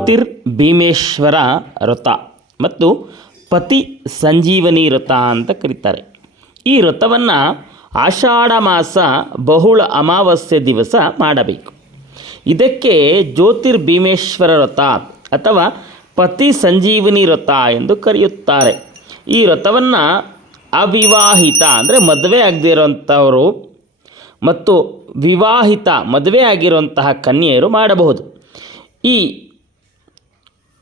ಜ್ಯೋತಿರ್ಭೀಮೇಶ್ವರ ವ್ರತ ಮತ್ತು ಪತಿ ಸಂಜೀವನಿ ವ್ರತ ಅಂತ ಕರೀತಾರೆ. ಈ ವ್ರತವನ್ನು ಆಷಾಢ ಮಾಸ ಬಹುಳ ಅಮಾವಾಸ್ಯೆ ದಿವಸ ಮಾಡಬೇಕು. ಇದಕ್ಕೆ ಜ್ಯೋತಿರ್ಭೀಮೇಶ್ವರ ವ್ರತ ಅಥವಾ ಪತಿ ಸಂಜೀವನಿ ವ್ರತ ಎಂದು ಕರೆಯುತ್ತಾರೆ. ಈ ವ್ರತವನ್ನು ಅವಿವಾಹಿತ ಅಂದರೆ ಮದುವೆ ಆಗದೇ ಇರೋಂಥವರು ಮತ್ತು ವಿವಾಹಿತ ಮದುವೆ ಆಗಿರುವಂತಹ ಕನ್ಯೆಯರು ಮಾಡಬಹುದು. ಈ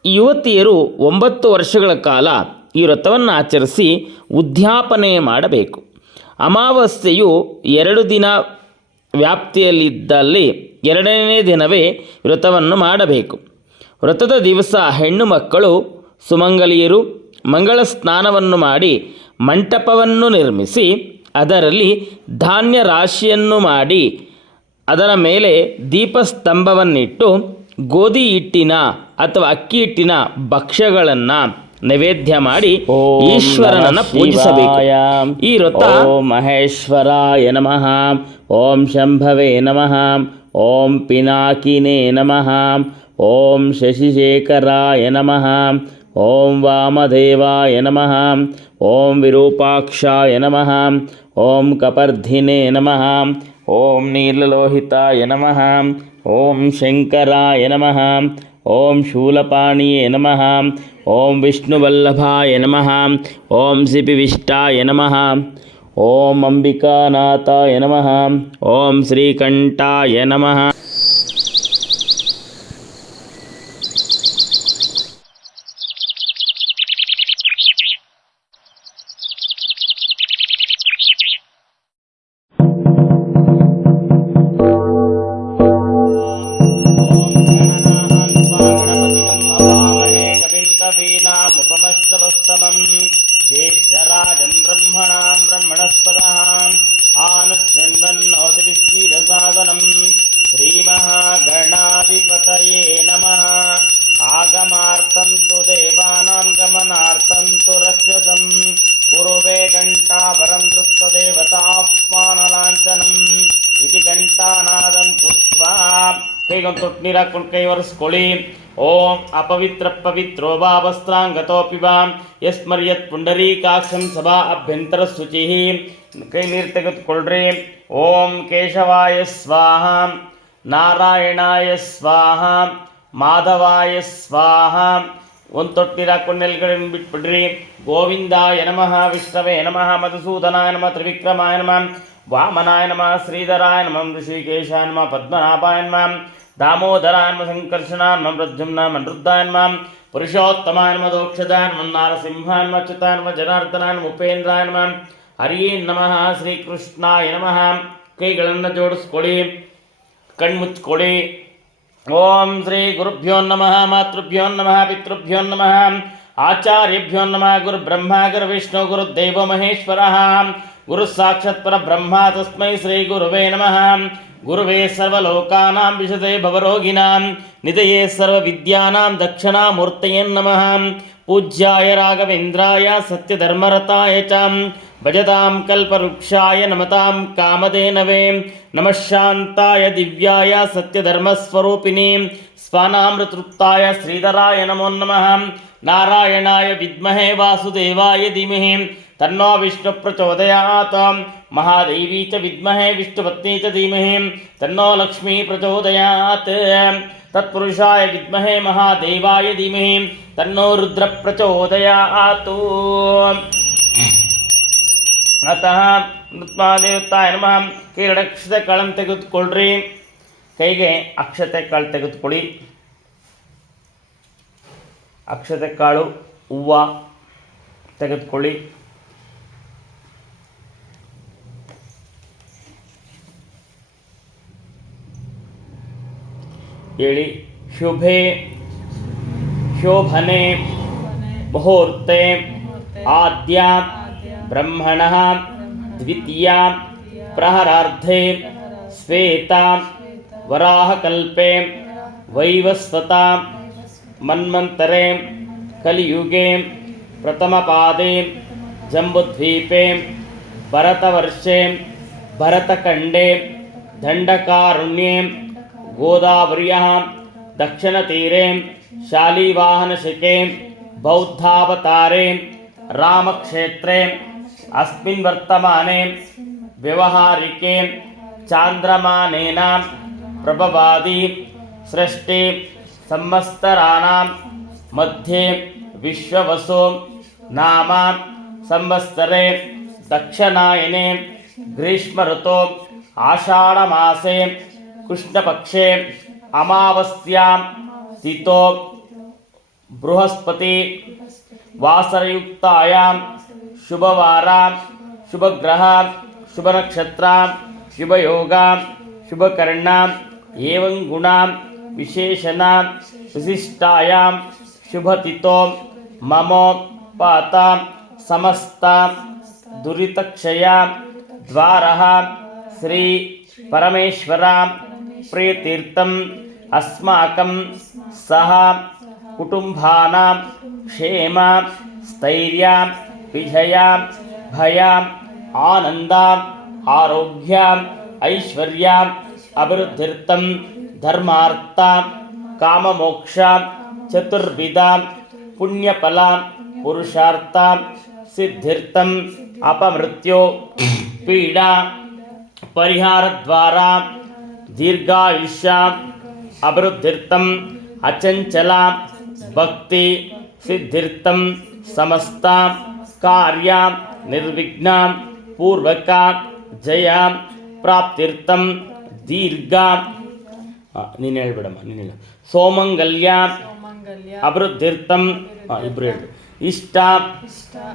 ಯುವತಿಯರು 9 ವರ್ಷಗಳ ಕಾಲ ಈ ವ್ರತವನ್ನು ಆಚರಿಸಿ ಉದ್ಯಾಪನೆ ಮಾಡಬೇಕು. ಅಮಾವಾಸ್ಯೆಯು 2 ದಿನ ವ್ಯಾಪ್ತಿಯಲ್ಲಿದ್ದಲ್ಲಿ 2ನೇ ದಿನವೇ ವ್ರತವನ್ನು ಮಾಡಬೇಕು. ವ್ರತದ ದಿವಸ ಹೆಣ್ಣು ಮಕ್ಕಳು ಸುಮಂಗಲಿಯರು ಮಂಗಳ ಸ್ನಾನವನ್ನು ಮಾಡಿ ಮಂಟಪವನ್ನು ನಿರ್ಮಿಸಿ ಅದರಲ್ಲಿ ಧಾನ್ಯ ರಾಶಿಯನ್ನು ಮಾಡಿ ಅದರ ಮೇಲೆ ದೀಪಸ್ತಂಭವನ್ನಿಟ್ಟು ಗೋಧಿ ಹಿಟ್ಟಿನ ಅಥವಾ ಅಕ್ಕಿ ಹಿಟ್ಟಿನ ಭಕ್ಷ್ಯಗಳನ್ನು ನೈವೇದ್ಯ ಮಾಡಿ ಈಶ್ವರನನ್ನು ಪೂಜಿಸಬೇಕು. ಈ ವ್ರತ ಓಂ ಮಹೇಶ್ವರಾಯ ನಮಃ, ಓಂ ಶಂಭವೇ ನಮಃ, ಓಂ ಪಿನಾಕಿನೇ ನಮಃ, ಓಂ ಶಶಿಶೇಖರಾಯ ನಮಃ, ಓಂ ವಾಮದೇವಾಯ ನಮಃ, ಓಂ ವಿರೂಪಾಕ್ಷಾಯ ನಮಃ, ಓಂ ಕಪರ್ಧಿನೇ ನಮಃ, ಓಂ ನೀಲಲೋಹಿತಾಯ ನಮಃ, ಓಂ ಶಂಕರಾಯ ನಮಃ, ಓಂ ಶೂಲಪಾಣಿಯೇ ನಮಃ, ಓಂ ವಿಷ್ಣುವಲ್ಲಭಾಯ ನಮಃ, ಓಂ ಸಿಪಿವಿಷ್ಟಾಯ ನಮಃ, ಓಂ ಅಂಬಿಕಾನಾಥಾಯ ನಮಃ, ಓಂ ಶ್ರೀಕಂಠಾಯ ನಮಃ. उपमश्रवस्तमं ज्येष्ठराजं ब्रह्मणस्पदः आनश्चन्वन्नोतिभिश्चीरसादनं श्रीमहागणाधिपतये नमः. आगमार्थं तु देवानां गमनार्थं तु रक्षसं कुरुवे घण्टाभरं धृत्तदेवताह्वानलाञ्छनम् इति घण्टानादं कृत्वा ಕೈಗೊಂದು ತೊಟ್ಟು ನೀರು ಹಾಕ್ಕೊಂಡು ಕೈ ಒರೆಸ್ಕೊಳ್ಳಿ. ಓಂ ಅಪವಿತ್ರ ಪವಿತ್ರೋ ಬಾ ವಸ್ತ್ರಾಂಗತೋಪಿ ಬಾ ಯಸ್ಮರ್ಯತ್ ಪುಂಡರೀಕಾಕ್ಷಂ ಸಭಾ ಅಭ್ಯಂತರ ಶುಚಿ. ಕೈ ನೀರು ತೆಗೆದುಕೊಳ್ಳ್ರಿ. ಓಂ ಕೇಶವಾಯ ಸ್ವಾಹ, ನಾರಾಯಣಾಯ ಸ್ವಾಹ, ಮಾಧವಾಯ ಸ್ವಾಹ. ಒಂದು ತೊಟ್ಟು ನೀರು ಹಾಕ್ಕೊಂಡು ನೆಲ್ಗಡೆ ಬಿಟ್ಬಿಡ್ರಿ. ಗೋವಿಂದಾಯ ನಮಃ, ವಿಷ್ಣವೇ ನಮಃ, ಮಧುಸೂದನಾಯ ನಮಃ, ತ್ರಿವಿಕ್ರಮಾಯ ನಮಃ, ವಾಮನಾಯ ನಮಃ, ಶ್ರೀಧರಾಯ ನಮಃ, ಋಷಿಕೇಶಾಯ ನಮಃ, ಪದ್ಮನಾಭಾಯ ನಮಃ, दामोदराय नमः, संकर्षणाय नमः, प्रद्युम्नाय नमः, अनिरुद्धाय नमः, पुरुषोत्तमाय नमः, दोक्षदाय नमः, नारसिंहाय नमः, अच्युताय नमः, जनार्दनाय नमः, उपेन्द्राय नमः, हरिये नमः, श्रीकृष्णाय नमः. ಕೈಗಳನ್ನು ಜೋಡಿಸ್ಕೊಳ್ಳಿ, ಕಣ್ಮುಚ್ಕೊಳ್ಳಿ. ಓಂ ಶ್ರೀ ಗುರುಭ್ಯೋ ನಮಃ, ಮಾತೃಭ್ಯೋ ನಮಃ, ಪಿತೃಭ್ಯೋ ನಮಃ, ಆಚಾರ್ಯಭ್ಯೋ ನಮಃ. ಗುರು ಬ್ರಹ್ಮ ಗುರು ವಿಷ್ಣು ಗುರು ದೇವೋ ಮಹೇಶ್ವರಃ, ಗುರು ಸಾಕ್ಷಾತ್ ಪರಬ್ರಹ್ಮ ತಸ್ಮೈ ಶ್ರೀ ಗುರುವೇ ನಮಃ. ಗುರುವೇ ಸರ್ವಲೋಕಾನಾಂ ವಿಶದೇ ಭವರೋಗಿಣಾಂ ನಿಧಯೇ ಸರ್ವವಿದ್ಯಾನಾಂ ದಕ್ಷಿಣಾಮೂರ್ತಯೇ ನಮಃ. ಪೂಜ್ಯಾಯ ರಾಘವೇಂದ್ರಾಯ ಸತ್ಯಧರ್ಮರತಾಯ ಚ ಭಜತಾಂ ಕಲ್ಪವೃಕ್ಷಾಯ ನಮತಾಂ ಕಾಮಧೇನವೇ. ನಮಃ ಶಾಂತಾಯ ದಿವ್ಯಾಯ ಸತ್ಯಧರ್ಮಸ್ವರೂಪಿಣಿ ಸ್ವಾನಾಮೃತೃಪ್ತಾಯ ಶ್ರೀಧರಾಯ ನಮೋ ನಮಃ. ನಾರಾಯಣಾಯ ವಿದ್ಮಹೇ ವಾಸುದೇವಾಯ ಧೀಮಹಿ ತನ್ನೋ ವಿಷ್ಣು ಪ್ರಚೋದಯಾತ್. ಮಹಾದೇವಿ ಚ ವಿದ್ಮಹೇ ವಿಷ್ಣುಪತ್ನಿ ಚ ಧೀಮಹಿ ತನ್ನೋ ಲಕ್ಷ್ಮೀ ಪ್ರಚೋದಯಾತ್. ತತ್ಪುರುಷಾಯ ವಿದ್ಮಹೇ ಮಹಾದೇವಾಯ ಧೀಮಹಿ ತನ್ನೋ ರುದ್ರ ಪ್ರಚೋದಯಾತ್. ಅತಃ ಮೃತ್ಮಾದೇವತಾಯ ನಮಃ. ಕೈಗೆ ಅಕ್ಷತೆ ಕಾಳನ್ನು ತೆಗೆದುಕೊಳ್ಳ್ರಿ. ಕೈಗೆ ಅಕ್ಷತೆ ಕಾಳು ತೆಗೆದುಕೊಳ್ಳಿ. ಅಕ್ಷತೆ ಕಾಳು ಹೂವು ತೆಗೆದುಕೊಳ್ಳಿ. ಹೇಳಿ ಶುಭೆ ಶೋಭನೆ ಮುಹೂರ್ತೆ ಆದ್ಯ ಬ್ರಹ್ಮಣಃ ದ್ವಿತೀಯ ಪ್ರಹರಾರ್ಧೆ ಶ್ವೇತ ವರಾಹಕಲ್ಪೆ ವೈವಸ್ವತ ಮನ್ವಂತರೆ ಕಲಿಯುಗೆ ಪ್ರಥಮಪಾದೆ ಜಂಬುದ್ವೀಪೆ ಭರತವರ್ಷೆ ಭರತಖಂಡೆ ದಂಡಕಾರಣ್ಯೆ ಗೋದಾವರ್ಯಃ दक्षिणतीरे शालीवाहनशिके बौद्धावतारे रामक्षेत्रे अस्मिन् वर्तमाने व्यवहारिके चान्द्रमानेन प्रभवादि सृष्टि संवत्सराणां मध्ये विश्ववसु नाम संवत्सरे दक्षिणायने ग्रीष्मऋतौ आषाढमासे कृष्णपक्षे अमावास्यां तिथौ बृहस्पति वासरयुक्तायां शुभवारां शुभग्रह शुभनक्षत्र शुभयोगा शुभकर्ण एवं गुण विशेषण विशिष्टायां शुभतिथौ मम पात समस्त दुरितक्षय द्वारः श्री परमेश्वर प्रीतीर्थम् अस्माकं सह कुटुंबानां क्षेम स्थैर्य विजय भय आनंद आरोग्य ऐश्वर्य अभिवृद्ध्यर्थं धर्मार्थ काममोक्ष चतुर्विध पुण्यफल पुरुषार्थ सिद्ध्यर्थं अपमृत्यो पीड़ा परिहार द्वारा दीर्घायुष्य अभिवृद्ध्यर्थं अचंचल भक्ति सिद्ध्यर्थं समस्त कार्य निर्विघ्न पूर्वक जय प्राप्त्यर्थं दीर्घ ನೀನು ಹೇಳ್ಬಿಡಮ್ಮ ನೀನು ಸೋಮಂಗಲ್ಯ ಅಭಿವೃದ್ಧಿರ್ಥಂ ಇಬ್ರು ಹೇಳಿ ಇಷ್ಟ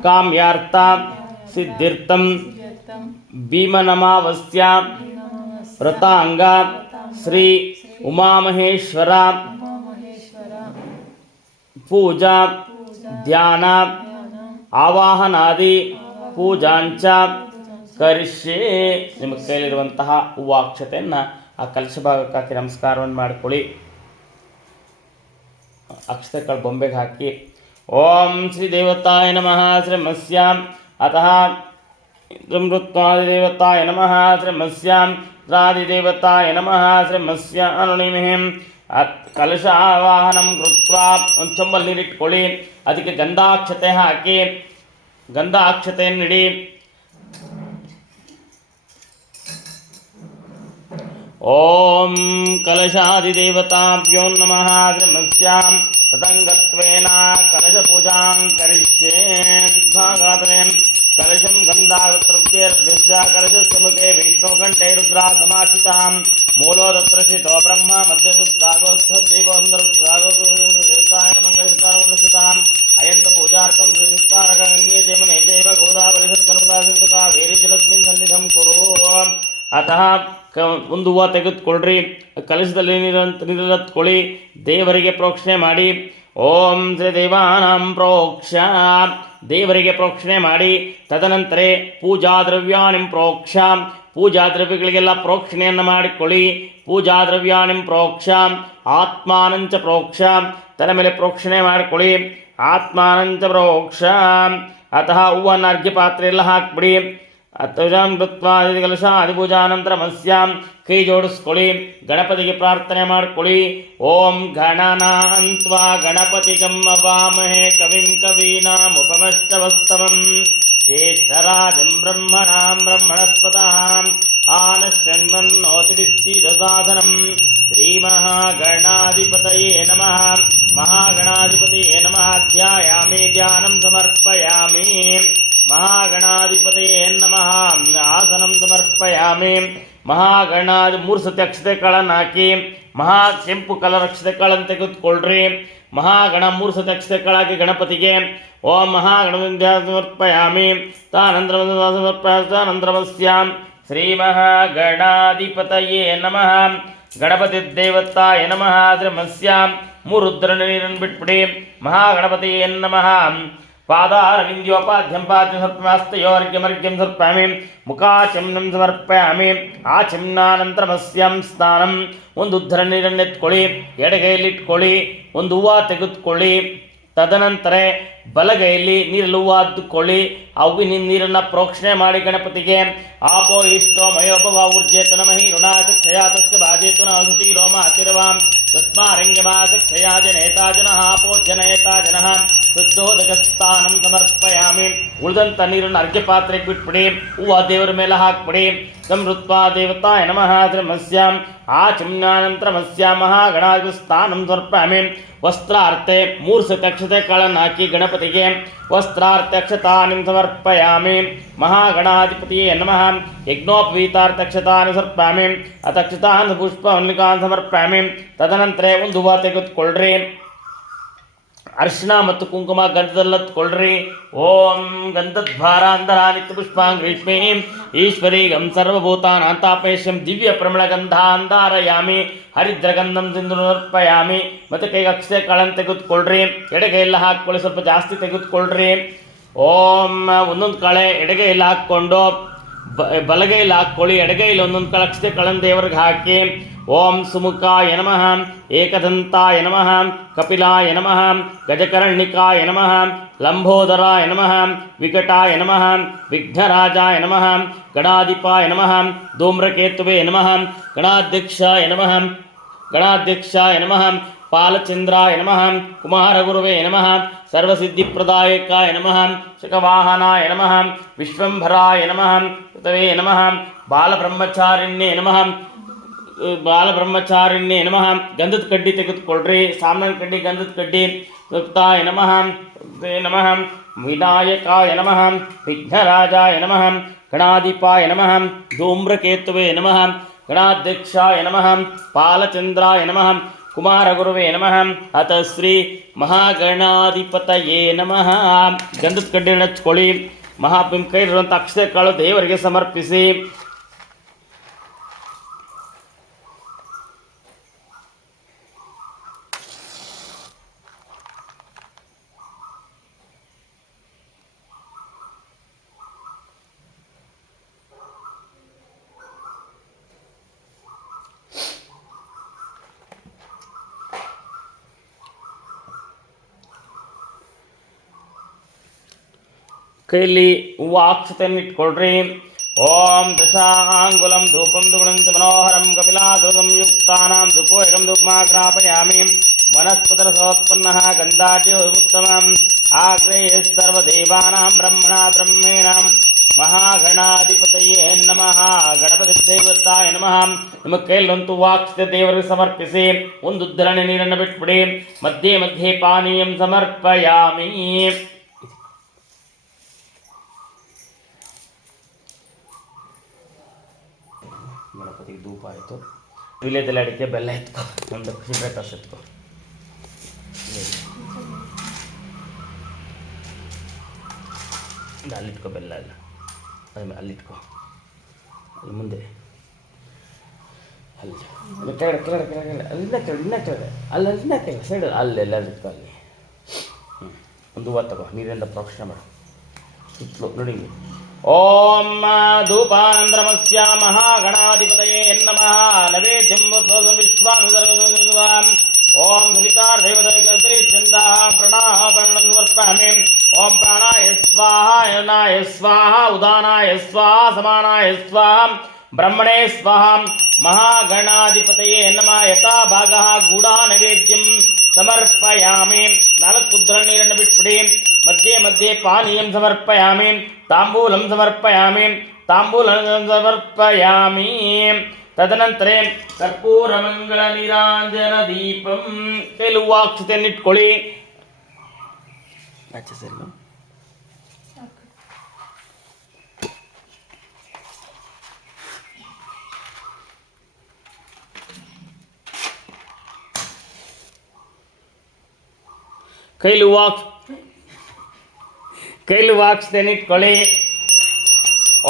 ಕಾಮ್ಯಾರ್ಥ ಸಿದ್ಧಿರ್ಥಂ ಭೀಮನಮಾವಸ್ಯ ವ್ರತಾಂಗ ಶ್ರೀ ಉಮಾಮಹೇಶ್ವರ ಪೂಜಾ ಧ್ಯಾನ ಆವಾಹನಾದಿ ಪೂಜಾಂಚ ಕರಿಷ್ಯೆ. ನಿಮ್ಮ ಕೈಲಿರುವಂತಹ ಹೂವು ಅಕ್ಷತೆಯನ್ನು ಆ ಕಲಶ ಭಾಗಕ್ಕೆ ಹಾಕಿ ನಮಸ್ಕಾರವನ್ನು ಮಾಡಿಕೊಳ್ಳಿ. ಅಕ್ಷತೆಗಳು ಬೊಂಬೆಗೆ ಹಾಕಿ ಓಂ ಶ್ರೀ ದೇವತಾಯ ನಮಃ ಶ್ರೀಮಸ್ಯಾಂ ಅತಃ ಮೃತ್ವಾದಿದೇವತಾಯ ನಮಃ ಶ್ರೀಮಸ್ಯಾಂ ತ್ರಾದಿದೇವತಾಯ ನಮಃ ಶ್ರೀಮಸ್ಯ ಅನುಣಿಮಿಹಿಂ ಕಲಶ ಆವಾಹನಂ ಕೃತ್ವಾ ಒಂದು ಚೊಂಬಲ್ಲಿ ನೀರಿಟ್ಕೊಳ್ಳಿ. ಅದಕ್ಕೆ ಗಂಧಾಕ್ಷತೆ ಹಾಕಿ ಗಂಧಾಕ್ಷತೆಯನ್ನಿಡಿ. ಓಂ ಕಲಶಾದಿದೇವತಾಭ್ಯೋ ನಮಃ ಶ್ರೀಮಸ್ಯಾಂ ತದಂಗತ್ವೇನ ಕಲಶಪೂಜಾಂ ಕರಿಷ್ಯೆ. ದಿಗ್ಭಾಗಾದ್ರೆ ಕಲಶಂ ಗಂಧಾಗತ್ರವ್ಯೇರ್ಭ್ಯಸ್ಯ ಕಲಶಸ್ಯ ಮುಖೆ ವಿಷ್ಣುಕಂಠೆ ರುದ್ರಾ ಸಮಾಶ್ರಿತಃ ಮೂಲೋ ತತ್ರ ಸ್ಥಿತೋ ಬ್ರಹ್ಮ ಮಧ್ಯಸ್ಥಾಗೋತ್ಥದೇವೋಂದರದೇವತಾಯ ಮಂಗಳವಿಕಾರಮನುಷ್ಠಿತಃ ಅಯಂತ ಪೂಜಾರ್ಥಂ ಶ್ರೀಕಾರಕ ಗಂಗೆ ಜಮುನೆ ಚೈವ ಗೋದಾವರಿ ಸತ್ಕರ್ಮದಾ ಸಿಂಧು ಕಾವೇರಿ ಜಲಸ್ಮಿನ್ ಸನ್ನಿಧಂ ಕುರು. ಅತಃ ಒಂದು ಹೂವು ತೆಗೆದುಕೊಳ್ಳ್ರಿ, ಕಲಶದಲ್ಲಿ ನೀರತ್ಕೊಳ್ಳಿ, ದೇವರಿಗೆ ಪ್ರೋಕ್ಷಣೆ ಮಾಡಿ. ಓಂ ಶ್ರೀ ದೇವಾನಾಂ ಪ್ರೋಕ್ಷ, ದೇವರಿಗೆ ಪ್ರೋಕ್ಷಣೆ ಮಾಡಿ. ತದನಂತರ ಪೂಜಾ ದ್ರವ್ಯಾಣಿಂ ಪ್ರೋಕ್ಷ, ಪೂಜಾ ದ್ರವ್ಯಗಳಿಗೆಲ್ಲ ಪ್ರೋಕ್ಷಣೆಯನ್ನು ಮಾಡಿಕೊಳ್ಳಿ. ಪೂಜಾ ದ್ರವ್ಯಾಣಿಂ ಪ್ರೋಕ್ಷ ಆತ್ಮಾನಂಚ ಪ್ರೋಕ್ಷ, ತನ್ನ ಮೇಲೆ ಪ್ರೋಕ್ಷಣೆ ಮಾಡಿಕೊಳ್ಳಿ. ಆತ್ಮಾನಂಚ ಪ್ರೋಕ್ಷ. ಅತಃ ಹೂವನ್ನು ಅರ್ಘ್ಯ ಪಾತ್ರೆ ಎಲ್ಲ ಹಾಕ್ಬಿಡಿ. ಅತ್ಯಜಾಂ ಕೃತ್ವಾ ಕಲಶ ಆದಿಪೂಜಾನಂತರ ಮಸ್ಯಾಂ ಕೈ ಜೋಡಿಸ್ಕೊಳ್ಳಿ, ಗಣಪತಿಗೆ ಪ್ರಾರ್ಥನೆ ಮಾಡ್ಕೊಳ್ಳಿ. ಓಂ ಗಣನಾನ್ತ್ವಾ ಗಣಪತಿಗಂ ಅವಾಮಹೇ ಕವಿಂ ಕವೀನಾಂ ಉಪಮಷ್ಟವಸ್ತಮಂ ಜ್ಯೇಷ್ಠರಾಜಂ ಬ್ರಹ್ಮಣಾಂ ಬ್ರಹ್ಮಣಸ್ಪತಃ ಆನಶ್ಯನ್ಮನ್ನೋತಿಭಿಸ್ಸೀದಸಾಧನಂ. ಶ್ರೀಮಹಾಗಣಾಧಿಪತಯೇ ನಮಃ. ಮಹಾಗಣಾಧಿಪತಯೇ ನಮಃ. ಧ್ಯಾಯಾಮಿ ಧ್ಯಾನಂ ಸಮರ್ಪಯಾಮಿ. ಮಹಾಗಣಾಧಿಪತಯೇ ನಮಃ. ಆಸನಂ ಸಮರ್ಪಯಾಮಿ. ಮಹಾಗಣಾಧಿ 3 ಸತಿ ಅಕ್ಷತೆಗಳನ್ನು ಹಾಕಿ ಕೆಂಪು ಕಲರ್ ಅಕ್ಷತೆಗಳನ್ನು ತೆಗೆದುಕೊಳ್ಳ್ರಿ. ಮಹಾಗಣ 3 ಸತಿ ಅಕ್ಷತೆಗಳಾಗಿ ಗಣಪತಿಗೆ ಓಂ ಮಹಾಗಣಪತಿ ಸಮರ್ಪಯಾಮಿ. ತಾನಂತರಮಸ್ಯಾಂ ಶ್ರೀ ಮಹಾಗಣಾಧಿಪತಯೇ ನಮಃ. ಗಣಪತಿ ದೇವತಾಯ ನಮಃ. ಶ್ರೀಮಸ್ಯಾಂ 3 ರುದ್ರ ನೀರನ್ನು ಬಿಟ್ಬಿಡಿ. ಮಹಾಗಣಪತಿಯೇ ನಮಃ. ಪಾದಾರವಿಂದ್ಯೋಪಾದ್ಯಂ ಪಾದ್ಯಂ ಸಮರ್ಪಯಾಮಿ. ಸಮರ್ಪಯಾಮಿ. ಮುಖಾಚಮ್ನಂ ಸಮರ್ಪಯಾಮಿ. ಆಚಮ್ನಾನಂತರಮಸ್ಯಾಂ ಸ್ನಾನಂ. ಒಂದು ಉದ್ಧರ ನೀರನ್ನೆತ್ಕೊಳ್ಳಿ, ಎಡಗೈಯಲ್ಲಿಟ್ಕೊಳ್ಳಿ, ಒಂದು ಹೂವು ತೆಗೆದುಕೊಳ್ಳಿ. ತದನಂತರ ಬಲಗೈಯಲ್ಲಿ ನೀರಲ್ಲಿ ಹೂವು ಅದ್ದುಕೊಳ್ಳಿ. ಹೂವಿನ ನೀರನ್ನು ಪ್ರೋಕ್ಷಣೆ ಮಾಡಿ ಗಣಪತಿಗೆ. ಆಪೋ ಇಷ್ಟೋ ಮಯೋಪವ ಊರ್ಜೇತು ನಮಹಿ ಋಣಾಚಕ್ಷಯಾತಸ್ಯ ಬಾಜೇತು ನವಸತಿ ರೋಮ ಅತಿರವಾಂ तस्मारङ्गमादक्षया जनेता जनः पूज्यनेता जनः ಶುದ್ಧೋದಕಸ್ಥಾನಂ ಸಮರ್ಪಯಾಮಿ. ಉಳಿದಂಥ ನೀರನ್ನು ಅರ್ಘ್ಯ ಪಾತ್ರೆಗೆ ಬಿಟ್ಬಿಡಿ. ಹೂವು ದೇವರ ಮೇಲೆ ಹಾಕ್ಬಿಡಿ. ಸಂವೃತ್ವಾ ದೇವತಾಯ ನಮಃ ಧರ್ಮಸ್ಯಾಂ ಆಚಮ್ಯಾನಂತರಮಸ್ಯ ಮಹಾಗಣಾಧಿಪಸ್ಥಾನಂ ಸಮರ್ಪಯಾಮಿ. ವಸ್ತ್ರಾರ್ತೆ 3 ಸತಿ ಅಕ್ಷತೆ ಕಾಳನ್ನು ಹಾಕಿ ಗಣಪತಿಗೆ ವಸ್ತ್ರಾರ್ಥ ಅಕ್ಷತಾನಿ ಸಮರ್ಪಯಾಮಿ. ಮಹಾಗಣಾಧಿಪತಿಯೇ ನಮಃ. ಯಜ್ಞೋಪವೀತಾರ್ಥ ಅಕ್ಷತಾನಿ ಸಮರ್ಪಯಾಮಿ. ಅತಕ್ಷತಾನ್ ಪುಷ್ಪ ಮಲ್ಲಿಕಾನ್ ಸಮರ್ಪಯಾಮಿ. ತದನಂತರ ಒಂದು ಹೂವು ತೆಗೆದುಕೊಳ್ಳ್ರಿ. ಅರ್ಶಿನ ಮತ್ತು ಕುಂಕುಮ ಗಂಧದಲ್ಲತ್ಕೊಳ್ರಿ. ಓಂ ಗಂಧದ್ವಾರ ಅಂಧರಾನಿತ್ಯ ಪುಷ್ಪಾಂಗ್ರೀಷ್ಮಿ ಈಶ್ವರಿ ಗಂ ಸರ್ವಭೂತಾನಾಂತಾಪೇಶ್ಯಂ ದಿವ್ಯ ಪ್ರಮಳ ಗಂಧ ಅಂಧಾರಯಾಮಿ. ಹರಿದ್ರಗಂಧಂ ಸಿಂಧುರ್ಪಯಾಮಿ. ಮತ್ತು ಕೈಗೆ ಅಕ್ಷತೆ ಕಾಳನ್ನು ತೆಗೆದುಕೊಳ್ರಿ. ಎಡಗೈಯಲ್ಲಿ ಹಾಕ್ಕೊಳ್ಳಿ, ಸ್ವಲ್ಪ ಜಾಸ್ತಿ ತೆಗೆದುಕೊಳ್ರಿ. ಓಂ ಒಂದೊಂದು ಕಾಳೆ ಎಡಗೈಯಲ್ಲಿ ಹಾಕ್ಕೊಂಡು ಬಲಗೈಯಲ್ಲಿ ಹಾಕ್ಕೊಳ್ಳಿ. ಎಡಗೈಯಲ್ಲಿ ಒಂದೊಂದು ಕಾಳು ಅಕ್ಷತೆ ಕಾಳನ್ನು ದೇವರಿಗೆ ಹಾಕಿ. ಓಂ ಸುಮುಖಾಯ ನಮಃ, ಏಕದಂತಾಯ ನಮಃ, ಕಪಿಲಾಯ ನಮಃ, ಗಜಕರ್ಣಿಕಾಯ ನಮಃ, ಲಂಬೋದರಾಯ ನಮಃ, ವಿಕಟಾಯ ನಮಃ, ವಿಘ್ನರಾಜಾಯ ನಮಃ, ಗಣಾಧಿಪಾಯ ನಮಃ, ಧೂಮ್ರಕೇತುವೇ ನಮಃ, ಗಣಾಧ್ಯಕ್ಷಾಯ ನಮಃ, ಗಣಾಧ್ಯಕ್ಷಾಯ ನಮಃ, ಪಾಲಚಂದ್ರಾಯ ನಮಃ, ಕುಮಾರಗುರುವೇ ನಮಃ, ಸರ್ವಸಿದ್ಧಿಪ್ರದಾಯಕಾಯ ನಮಃ, ಶಕವಾಹನಾಯ ನಮಃ, ವಿಶ್ವಂಭರಾಯ ನಮಃ, ಕೃತವೇ ನಮಃ, ಬಾಲಬ್ರಹ್ಮಚಾರಿಣ್ಯೇ ನಮಃ, ಬಾಲಬ್ರಹ್ಮಚಾರಿಣ್ಯೇ ನಮಃ. ಗಂಧದ ಕಡ್ಡಿ ತೆಗೆದುಕೊಳ್ರಿ. ಸಾಮ್ರಾನ್ ಕಡ್ಡಿ, ಗಂಧದ ಕಡ್ಡಿ. ಸುಪ್ತಾಯ ನಮಃ, ನಮಃ, ವಿನಾಯಕಾಯ ನಮಃ, ವಿಘ್ನರಾಜಾಯ ನಮಃ, ಗಣಾಧಿಪಾಯ ನಮಃ, ಧೂಮ್ರಕೇತುವೇ ನಮಃ, ಗಣಾಧ್ಯಕ್ಷಾಯ ನಮಃ, ಪಾಲಚಂದ್ರಾಯ ನಮಃ, ಕುಮಾರಗುರುವೇ ನಮಃ. ಅತ ಶ್ರೀ ಮಹಾಗಣಾಧಿಪತಯೇ ನಮಃ. ಗಂಧದ ಕಡ್ಡಿಯನ್ನು ಹಚ್ಕೊಳ್ಳಿ. ಮಹಾಪಿಂ ಕೈಲಿರುವಂಥ ಅಕ್ಷತೆ ಕಾಳು ದೇವರಿಗೆ ಸಮರ್ಪಿಸಿ. ಕೈಲಿ ಹೂವು ಅಕ್ಷತೆಯನ್ನು ಇಟ್ಕೊಳ್ರಿ. ಓಂ ದಶಾಂಗುಲಂ ಧೂಪಂ ದುಗುಣಂತ ಮನೋಹರಂ ಕಪಿಲಾತುರ ಸಂಯುಕ್ತಾನಾಂ ಧೂಪೋಯಕಂ ಧೂಪಮಾಗ್ರಾಪಯಾಮಿ. ವನಸ್ಪತರಸೋತ್ಪನ್ನಃ ಗಂಧಾಢ್ಯೋ ಉತ್ತಮಂ ಆಗ್ರೇಯೇ ಸರ್ವದೇವಾನಾಂ ಬ್ರಹ್ಮಣ ಬ್ರಹ್ಮೇಣಾಂ ಮಹಾಗಣಾಧಿಪತಯೇ ನಮಃ. ಗಣಪತಿ ದೇವತಾಯ ನಮಃ. ನಿಮ್ಮ ಕೈಯಲ್ಲಂತೂ ವಾಕ್ಸ್ತೆ ದೇವರಿಗೆ ಸಮರ್ಪಿಸಿ. ಒಂದು ಉದ್ಧರಣೆ ನೀರನ್ನು ಬಿಟ್ಬಿಡಿ. ಮಧ್ಯೆ ಮಧ್ಯೆ ಪಾನೀಯಂ ಸಮರ್ಪಯಾಮಿ. ಗಣಪತಿಗೆ ಧೂಪ ಆಯಿತು. ವಿಲೇದೆಲ್ಲ ಅಡಿಕೆ ಬೆಲ್ಲ ಎತ್ಕೊ, ಒಂದು ಸಿಗರೇಟ್ ಹಸ್ ಎತ್ಕೊ. ಅಲ್ಲಿಟ್ಕೊ, ಬೆಲ್ಲ ಎಲ್ಲ ಅಲ್ಲಿಟ್ಕೊ. ಅಲ್ಲಿ ಮುಂದೆ ಅಲ್ಲಿ ಕೆಳಗಡೆ ಕೆಳಗಡೆ ಕೆಳಗಡೆ ಅಲ್ಲಿಂದ ಕೆಳಗಡೆ ಇನ್ನೂ ಕೆಳಗಡೆ ಅಲ್ಲಿಂದ ಕೆಳಗಡೆ ಸೈಡ್ ಅಲ್ಲೆಲ್ಲ ಇಟ್ಕೊ. ಅಲ್ಲಿ ಒಂದು ಹೂವು ತಗೋ, ನೀರಿಂದ ಪ್ರೋಕ್ಷಣೆ ಮಾಡು ಸುತ್ತಲೂ ನೋಡಿ. ಓಂ ಧೂಪಾನಂದ್ರಮಸ್ಯ ಮಹಾಗಣಾಧಿಪತಯೇ ನಮಃ. ನವೇದ್ಯಂ ವಿಶ್ವಾಂ ಓಂ ಸವಿತಾರ್ಧೈವತೈಕಶ್ರೀ ಚಂದ ಪ್ರಣಾಭರಣಂ ಸಮರ್ಪಯಾಮಿ. ಓಂ ಪ್ರಾಣಾಯ ಸ್ವಾಹಾ, ಯನಾಯ ಸ್ವಾಹಾ, ಉದಾನಾಯ ಸ್ವಾಹಾ, ಸಮಾನಾಯ ಸ್ವಾಹಾ, ಬ್ರಹ್ಮಣೇ ಸ್ವಾಹಾ. ಮಹಾಗಣಾಧಿಪತಯೇ ನಮಃ. ಯಥಾ ಭಾಗಃ ಗೂಢಾ ನೈವೇದ್ಯಂ ಸಮರ್ಪಯಾಮಿ. 4 ಉದ್ಧರಣ ನೀರನ್ನು ಬಿಟ್ಬಿಡಿ. ಮಧ್ಯೆ ಮಧ್ಯೆ ಪಾನೀಯಂ ಸಮರ್ಪಯಾಮಿ. ತಾಂಬೂಲಂ ಸಮರ್ಪಯಾಮಿ. ತಾಂಬೂಲಂ ಸಮರ್ಪಯಾಮಿ. ತದನಂತರ ಕರ್ಪೂರ ಮಂಗಳ ನೀರಾಂಜನ ದೀಪಂ. ಕೈಲಿ ಹೂವು ಅಕ್ಷತೆಯನ್ನು ಇಟ್ಕೊಳ್ಳಿ. ಕೈಲಿ ವಾಕ್ಸ್ತೇನೆ ಇಟ್ಕೊಳ್ಳಿ.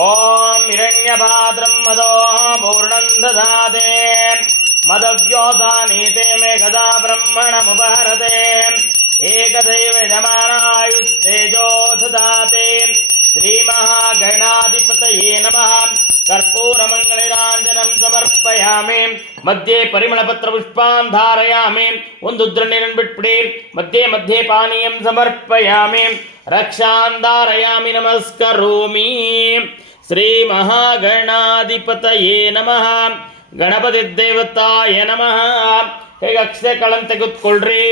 ಓಂ ಹಿರಣ್ಯಭಾದ್ರಂ ಮದೋ ಪೂರ್ಣಂ ದದಾತೆ ಮದವ್ಯೋಧಾನೀತೆ ಮೇಘದಾ ಬ್ರಹ್ಮಣಮುಪಹರತೆ ಏಕದೈವ ಯಜಮಾನಾಯುಸ್ತೇಜೋ ದದಾತೆ. ಶ್ರೀ ಮಹಾಗಣಾಧಿಪತಯೇ ನಮಃ. ಕರ್ಪೂರಮಂಗಳೀರಾಂಜನಂ ಸಮರ್ಪಯಾಮಿ. ಮಧ್ಯೆ ಪರಿಮಳಪತ್ರ ಪುಷ್ಪಾನ್ ಧಾರಯಾಮಿ. ಒಂದು ಉದ್ಧರಣ ನೀರನ್ನು ಬಿಟ್ಬಿಡಿ. ಮಧ್ಯೆ ಮಧ್ಯೆ ಪಾನೀಯಂ ಸಮರ್ಪಯಾಮಿ. ರಕ್ಷಾನ್ ಧಾರಯಾಮಿ. ನಮಸ್ಕರೋಮಿ. ಶ್ರೀ ಮಹಾಗಣಾಧಿಪತಯೇ ನಮಃ. ಗಣಪತಿ ದೇವತಾಯ ನಮಃ. ಕೈಗೆ ಅಕ್ಷತೆ ಕಾಳನ್ನು ತೆಗೆದುಕೊಳ್ಳ್ರಿ.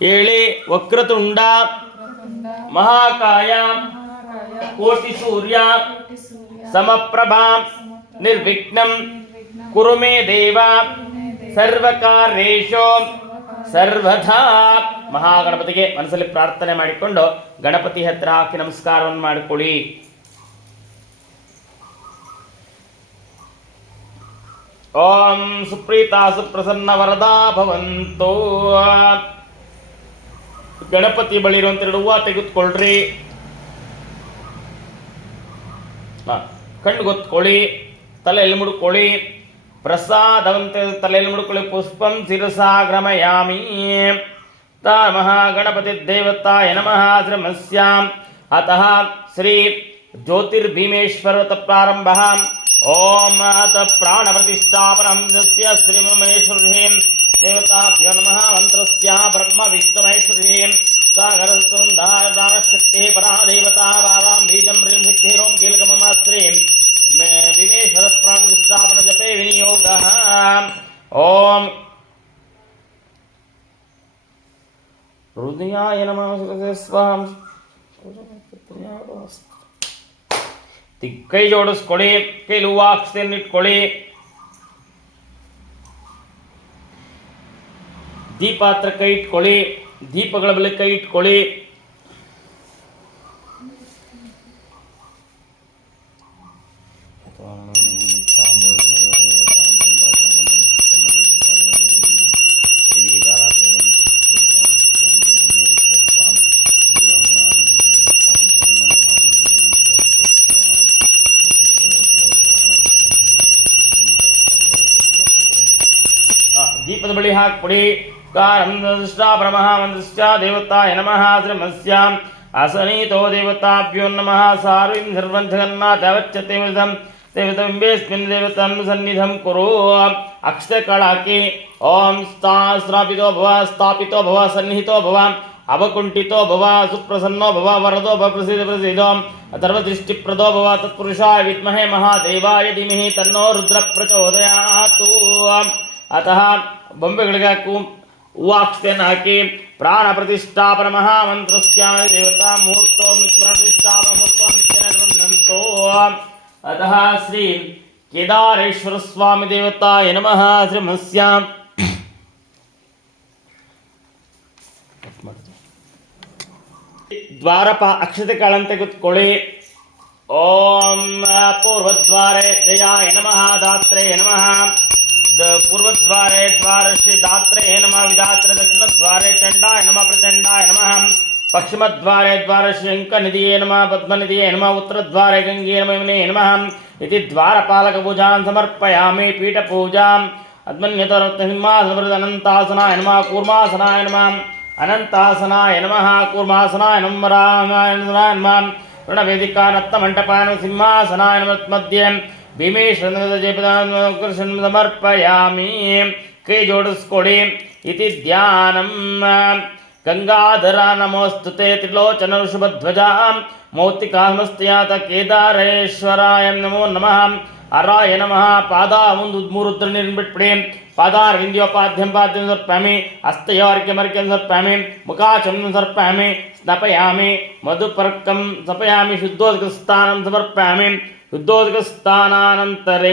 ಹೇಳಿ ವಕ್ರತುಂಡ ಮಹಾಕಾಯ ಕೋಟಿ ಸೂರ್ಯ ಸಮಪ್ರಭಾ ನಿರ್ವಿಘ್ನಂ ಕುರು ಮೇ ದೇವ ಸರ್ವಕಾರ್ಯೇಷು ಸರ್ವಥಾ. ಮಹಾಗಣಪತಿಗೆ ಮನಸ್ಸಲ್ಲಿ ಪ್ರಾರ್ಥನೆ ಮಾಡಿಕೊಂಡು ಗಣಪತಿ ಹತ್ರ ಹಾಕಿ ನಮಸ್ಕಾರವನ್ನು ಮಾಡಿಕೊಳ್ಳಿ. ಓಂ ಸುಪ್ರೀತಾ ಸುಪ್ರಸನ್ನ ವರದಾ ಭವಂತು. ಗಣಪತಿ ಬಳಿ ಇರುವಂತ 2 ಹೂವು ತೆಗೆದುಕೊಳ್ಳ್ರಿ. ಕಣ್ಣು ಗೊತ್ಕೊಳ್ಳಿ, ತಲೆಯಲ್ಲಿ ಮುಡ್ಕೊಳ್ಳಿ. ಪ್ರಸಾದವಂತೆ ತಲೆಯಲ್ಲಿ ಮುಡ್ಕೊಳ್ಳಿ. ಪುಷ್ಪಂ ಶಿರಸಾಗ್ರಮಯಾಮಿ. ಮಹಾಗಣಪತಿ ದೇವತಾಯ ನಮಃ ಶ್ರೀಮಸ್ಯಾಂ ಅತಃ ಶ್ರೀ ಜ್ಯೋತಿರ್ಭೀಮೇಶ್ವರತ ಪ್ರಾರಂಭ. ಓಂ ಅತ ಪ್ರಾಣ ಪ್ರತಿಷ್ಠಾಪನಂ ಶ್ರೀ ಮಹೇಶ್ವರೀಂ ದೇವತಾಭ್ಯೋ ನಮಃ. ಮಂತ್ರಸ್ಯ ಬ್ರಹ್ಮ ವಿಷ್ಣು ಮಹೇಶ್ವರೀಂ ಸಾಗರಶಕ್ತಿ ಪರಾ ದೇವತಾ ವಾರಾಂ ಬೀಜಂ ಹ್ರೀಂ ಶಕ್ತಿ ಹ್ರೋಂ ಕೀಲಕಮಮ ಶ್ರೀಂ ಭೀಮೇಶ್ವರ ಪ್ರಾಣ ಪ್ರತಿಷ್ಠಾಪನ ಜಪೇ ವಿನಿಯೋಗ. ಓಂ ಹೃದಯಾಯ ನಮಃ ಸ್ವಾಂ. ಕೈ ಜೋಡಿಸ್ಕೊಳ್ಳಿ, ಕೈಲಿ ಹೂವು ಅಕ್ಷತೆಯನ್ನು ಇಟ್ಕೊಳ್ಳಿ. ದೀಪ ಹತ್ರ ಕೈ ಇಟ್ಕೊಳ್ಳಿ, ದೀಪಗಳ ಬಳಿ ಕೈ ಇಟ್ಕೊಳ್ಳಿ. ದೀಪದ ಬಳಿ ಹಾಕ್ಬಿಡಿ. ಕಾರಂದೃಷ್ಟಾಪರಮಹಾಮಂತ್ರಶ್ಚ ದೇವತಾಯ ನಮಃ ಶ್ರೀಮಸ್ಯಾಂ ಅಸನೀತೋ ದೇವತಾಭ್ಯೋ ನಮಃ. ಸಾರ್ವಂ ಸರ್ವಂ ಜಗನ್ನಾಥವಚ್ಚತೆ ದೇವತಂಬೇಸ್ಮಿನ್ ದೇವತಂ ಸನ್ನಿಧಂ ಕುರು. ಅಕ್ಷತೆ ಕಾಳು ಹಾಕಿ. ಓಂ ಸ್ಥಾಪಿತೋ ಭವ ಸ್ಥಾಪಿತೋ ಭವ ಸನ್ನಿಹಿತೋ ಭವ ಅವಕುಂಠಿತೋ ಭವ ಸುಪ್ರಸನ್ನೋ ಭವ ವರದೋ ಭವ ಪ್ರಸಿದ್ಧೋ ಅಥರ್ವದೃಷ್ಟಿಪ್ರದೋ ಭವ ತತ್ಪುರುಷಾಯ ವಿದ್ಮಹೇ ಮಹಾದೇವಾಯ ಧೀಮಹಿ ತನ್ನೋ ರುದ್ರ ಪ್ರಚೋದಯಾತು. ಅತಃ ಬೊಂಬೆಗಳಿಗೆ ಹಾಕು, ಹೂವಾಕ್ಷತೆಯನ್ನು ಹಾಕಿ. ಪ್ರಾಣ ಪ್ರತಿಷ್ಠಾಪನ ಮಹಾಮಂತ್ರಸ್ಯ ದೇವತಾ ಮುಹೂರ್ತೋ ಪ್ರತಿಷ್ಠಾಪನ ಮುಹೂರ್ತೋ ನಿತ್ಯನಂತೋ. ಅತಃ ಶ್ರೀ ಕೇದಾರೇಶ್ವರ ಸ್ವಾಮಿ ದೇವತಾಯ ನಮಃ ಶ್ರೀಮಸ್ಯಾಂ. ದ್ವಾರಪ ಅಕ್ಷತೆ ಕಾಳನ್ನು ತೆಗೆದುಕೊಳ್ಳಿ. ಓಂ ಪೂರ್ವದ್ವಾರೆ ಜಯಾಯ ನಮಃ ದಾತ್ರೆ ನಮಃ. पूर्वद्वारे द्वारश्री दात्रे नमः विदात्रे दक्षिणद्वारे चंडाय नमः प्रचंडाय नमः. पश्चिमद्वारे द्वारश्री अंकनिधिये नमः पद्मनिधिये नमः. उत्तरद्वारे गंगे नमः इति द्वारपालकपूजां समर्पयामि. पीठपूजां अद्मन्यतरसिंहासनमृदनन्तासनाय नमः. कूर्मासनाय नमः अनन्तासनाय नमः. कूर्मासनाय नमः रामायणाय नमः. ऋणवेदिका नत्तमण्टपाय सिंहासनाय नमः. मध्ये ಭೀಮೇಶ್ವರನ್ ಸಮರ್ಪಯಾಮಿ. ಕೈ ಜೋಡಿಸ್ಕೊಡಿ. ಇತಿ ಧ್ಯಾನಂ. ಗಂಗಾಧರ ನಮೋಸ್ತುತೆ ತ್ರಿಲೋಚನ ಋಷಭಧ್ವಜ ಮೌಕ್ತಿಕಾಮಸ್ತ್ಯಾತ ಕೇದಾರೇಶ್ವರಾಯ ನಮೋ ನಮಃ. ಅರಾಯ ನಮಃ. ಪಾದ ಒಂದು 3 ಉತ್ತರ ನೀರು ಬಿಟ್ಬಿಡಿ. ಪಾದಾರ್ವಿಂದ್ಯೋಪಾದ್ಯಂ ಪಾದ್ಯಂ ಸರ್ಪಾಮಿ. ಹಸ್ತಯೋರ್ಕ್ಯಮರ್ಕ್ಯಂ ಸರ್ಪಾಮಿ. ಮುಖಾಚಂ ಸರ್ಪಾಮಿ. ಸ್ನಪಯಾಮಿ. ಮಧುಪರ್ಕಂ ಸ್ನಪಯಾಮಿ. ಶುದ್ಧೋದಕಸ್ಥಾನಂ ಸಮರ್ಪಯಾಮಿ. ಶುದ್ಧೋದಕಸ್ಥಾನಾನಂತರೇ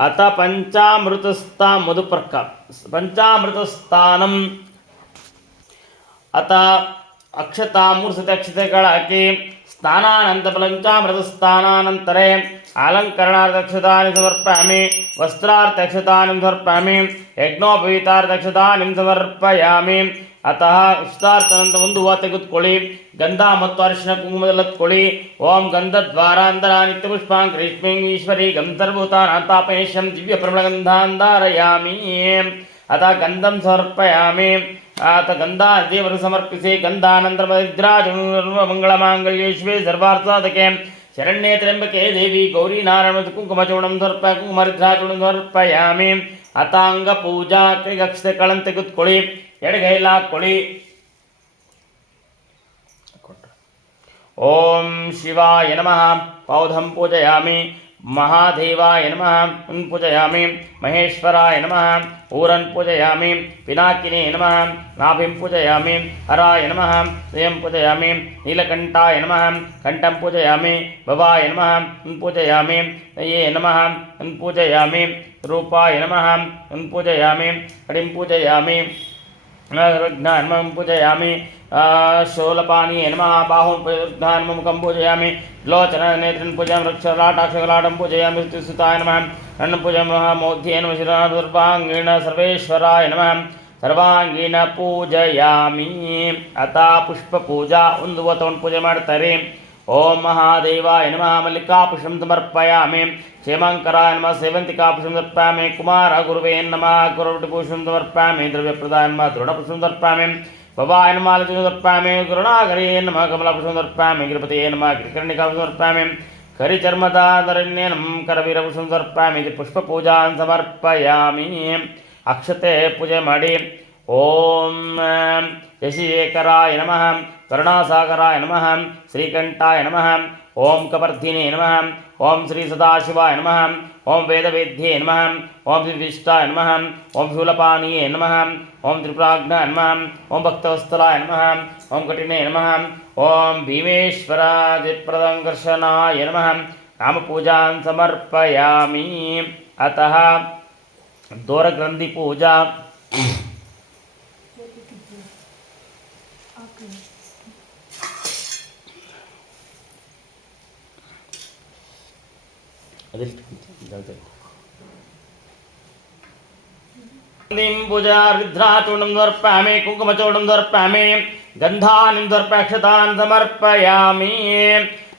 ಅತ ಪಂಚಾಮೃತಸ್ಥಾ ಮಧುಪರ್ಕ ಪಂಚಾಮೃತಸ್ಥಾನಂ. ಅತ ಅಕ್ಷತಾ 3 ಸತಿ ಅಕ್ಷತೆಗಳು ಹಾಕಿ. ಸ್ನಾನಾನಂತ ಪಂಚಾಮೃತಸ್ಥಾನಾನಂತರೇ ಅಲಂಕರಣಾರ್ಥಕ್ಷತಾನಿ ಸಮರ್ಪಯಾಮಿ. ವಸ್ತ್ರಾರ್ಥಕ್ಷತಾನಿ ಸಮರ್ಪಯಾಮಿ. ಯಜ್ಞೋಪವೀತಾರ್ಥಕ್ಷತಾನಿ ಸಮರ್ಪಯಾಮಿ. ಅತಃ ಉಷ್ಟಾರ್ಥನಂತ 1 ಹೂವು ತೆಗೆದುಕೊಳ್ಳಿ. ಗಂಧ ಮತ್ತು ಅರಿಶಿನ ಕುಂಕುಮದಲ್ಲಿ ಹತ್ಕೊಳ್ಳಿ. ಓಂ ಗಂಧದ್ವಾರಾಂತರ ನಿತ್ಯ ಪುಷ್ಪಾಂ ಗ್ರೀಷ್ಮೀಂ ಈಶ್ವರಿ ಗಂಧರ್ಭೂತಾನಾತಾಪೇಶಂ ದಿವ್ಯ ಪ್ರಮಳಗಂಧಾಂಧಾರಯಾಮಿ. ಅತಃ ಗಂಧಂ ಸಮರ್ಪಯಾಮಿ. ಆತ ಗಂಧ ದೇವರು ಸಮರ್ಪಿಸಿ. ಗಂಧಾನಂತರ ಮದ್ರಾಜ ಮಂಗಳಮಾಂಗಲ್ಯೇಶ್ವೇ ಸರ್ವಾರ್ಥಸಾಧಕೆ ಶರಣ್ಯೇ ತ್ರ್ಯಂಬಕೆ ದೇವಿ ಗೌರಿ ನಾರಾಯಣ ಕುಂಕುಮಚೂರ್ಣಂ ಸಮರ್ಪಯ ಕುಂಕುಮರಿದ್ರಾಚೂರ್ಣಂ ಸಮರ್ಪಯಾಮಿ. ಅತಾಂಗ ಪೂಜಾ. ಕೈಗೆ ಅಕ್ಷತೆ ಕಾಳನ್ನು ತೆಗೆದುಕೊಳ್ಳಿ. ಎಡಗೈಲಿ ಹಾಕ್ಕೊಳ್ಳಿ. ಓಂ ಶಿವಾಯ ನಮಃ. ಪೌಧಂ ಪೂಜಯಾಮಿ. महादेवाय नमः पूजयामि महेश्वराय नमः ऊरन् पूजयामि पिनाकिने नमः नाभिं पूजयामि हराय नमः हृदयं पूजयामि नीलकण्ठाय नमः कण्ठं पूजयामि भवाय नमः पूजयामि ये नमः पूजयामि रूपाय नमः पूजयामि हरिं पूजयामि रुग्णान्मं पूजयामि शूलपाणिये नमः बाहुं मुखं पूजयामि लोचननेत्रं पूजयामि वृक्षलाटाक्षलाटं पूजयामि स्तुताय नमः अन्नं पूजयामि मोध्ये नमः शिरादुर्भाङ्गेण सर्वेश्वराय नमः सर्वांगीण पूजयामि अता पुष्पपूजा उन्दुवतोन् पूजे माड्तारे ओम महादेवाय नमः मल्लिकापुष्पं समर्पयामि क्षेमंकराय नमः सेवंतिकापुष्पं समर्पयामि कुमार गुरुवे नमः गुरुपुष्पं समर्पयामि द्रव्यप्रदाय नमः दृढपुष्पं समर्पयामि भवाय नमः लक्ष्मीपुष्पं समर्पयामि करुणाकरे नमः कमलापुष्पं समर्पयामि गिरिपतये नमः गिरिकर्णिकापुष्पं समर्पयामि करिचर्मदाधरण्यनं करवीरपुष्पं समर्पयामि पुष्पपूजां समर्पयामि अक्षते पूजे माडि ओम यशिकेकराय नमः करुणासागराय नमः श्रीकंठाय नमः ओम कपर्धिने नमः ओम श्री सदाशिवाय नमः ओम वेदवेद्ये नमः ओम श्रीविष्टाय नमः ओम शूलपाणिये नमः ओम त्रिपुराग्नाय नमः ओम भक्तवत्सलाय नमः ओम कटिने नमः ओम भीमेश्वरादिप्रदङ्कर्षणाय नमः नामपूजां समर्पयामि अतः दोरग्रन्थिपूजा पूजा रुद्राचूर्णं समर्पयामि कुङ्कुमचूर्णं समर्पयामि गन्धानि समर्पयामि समर्पयामि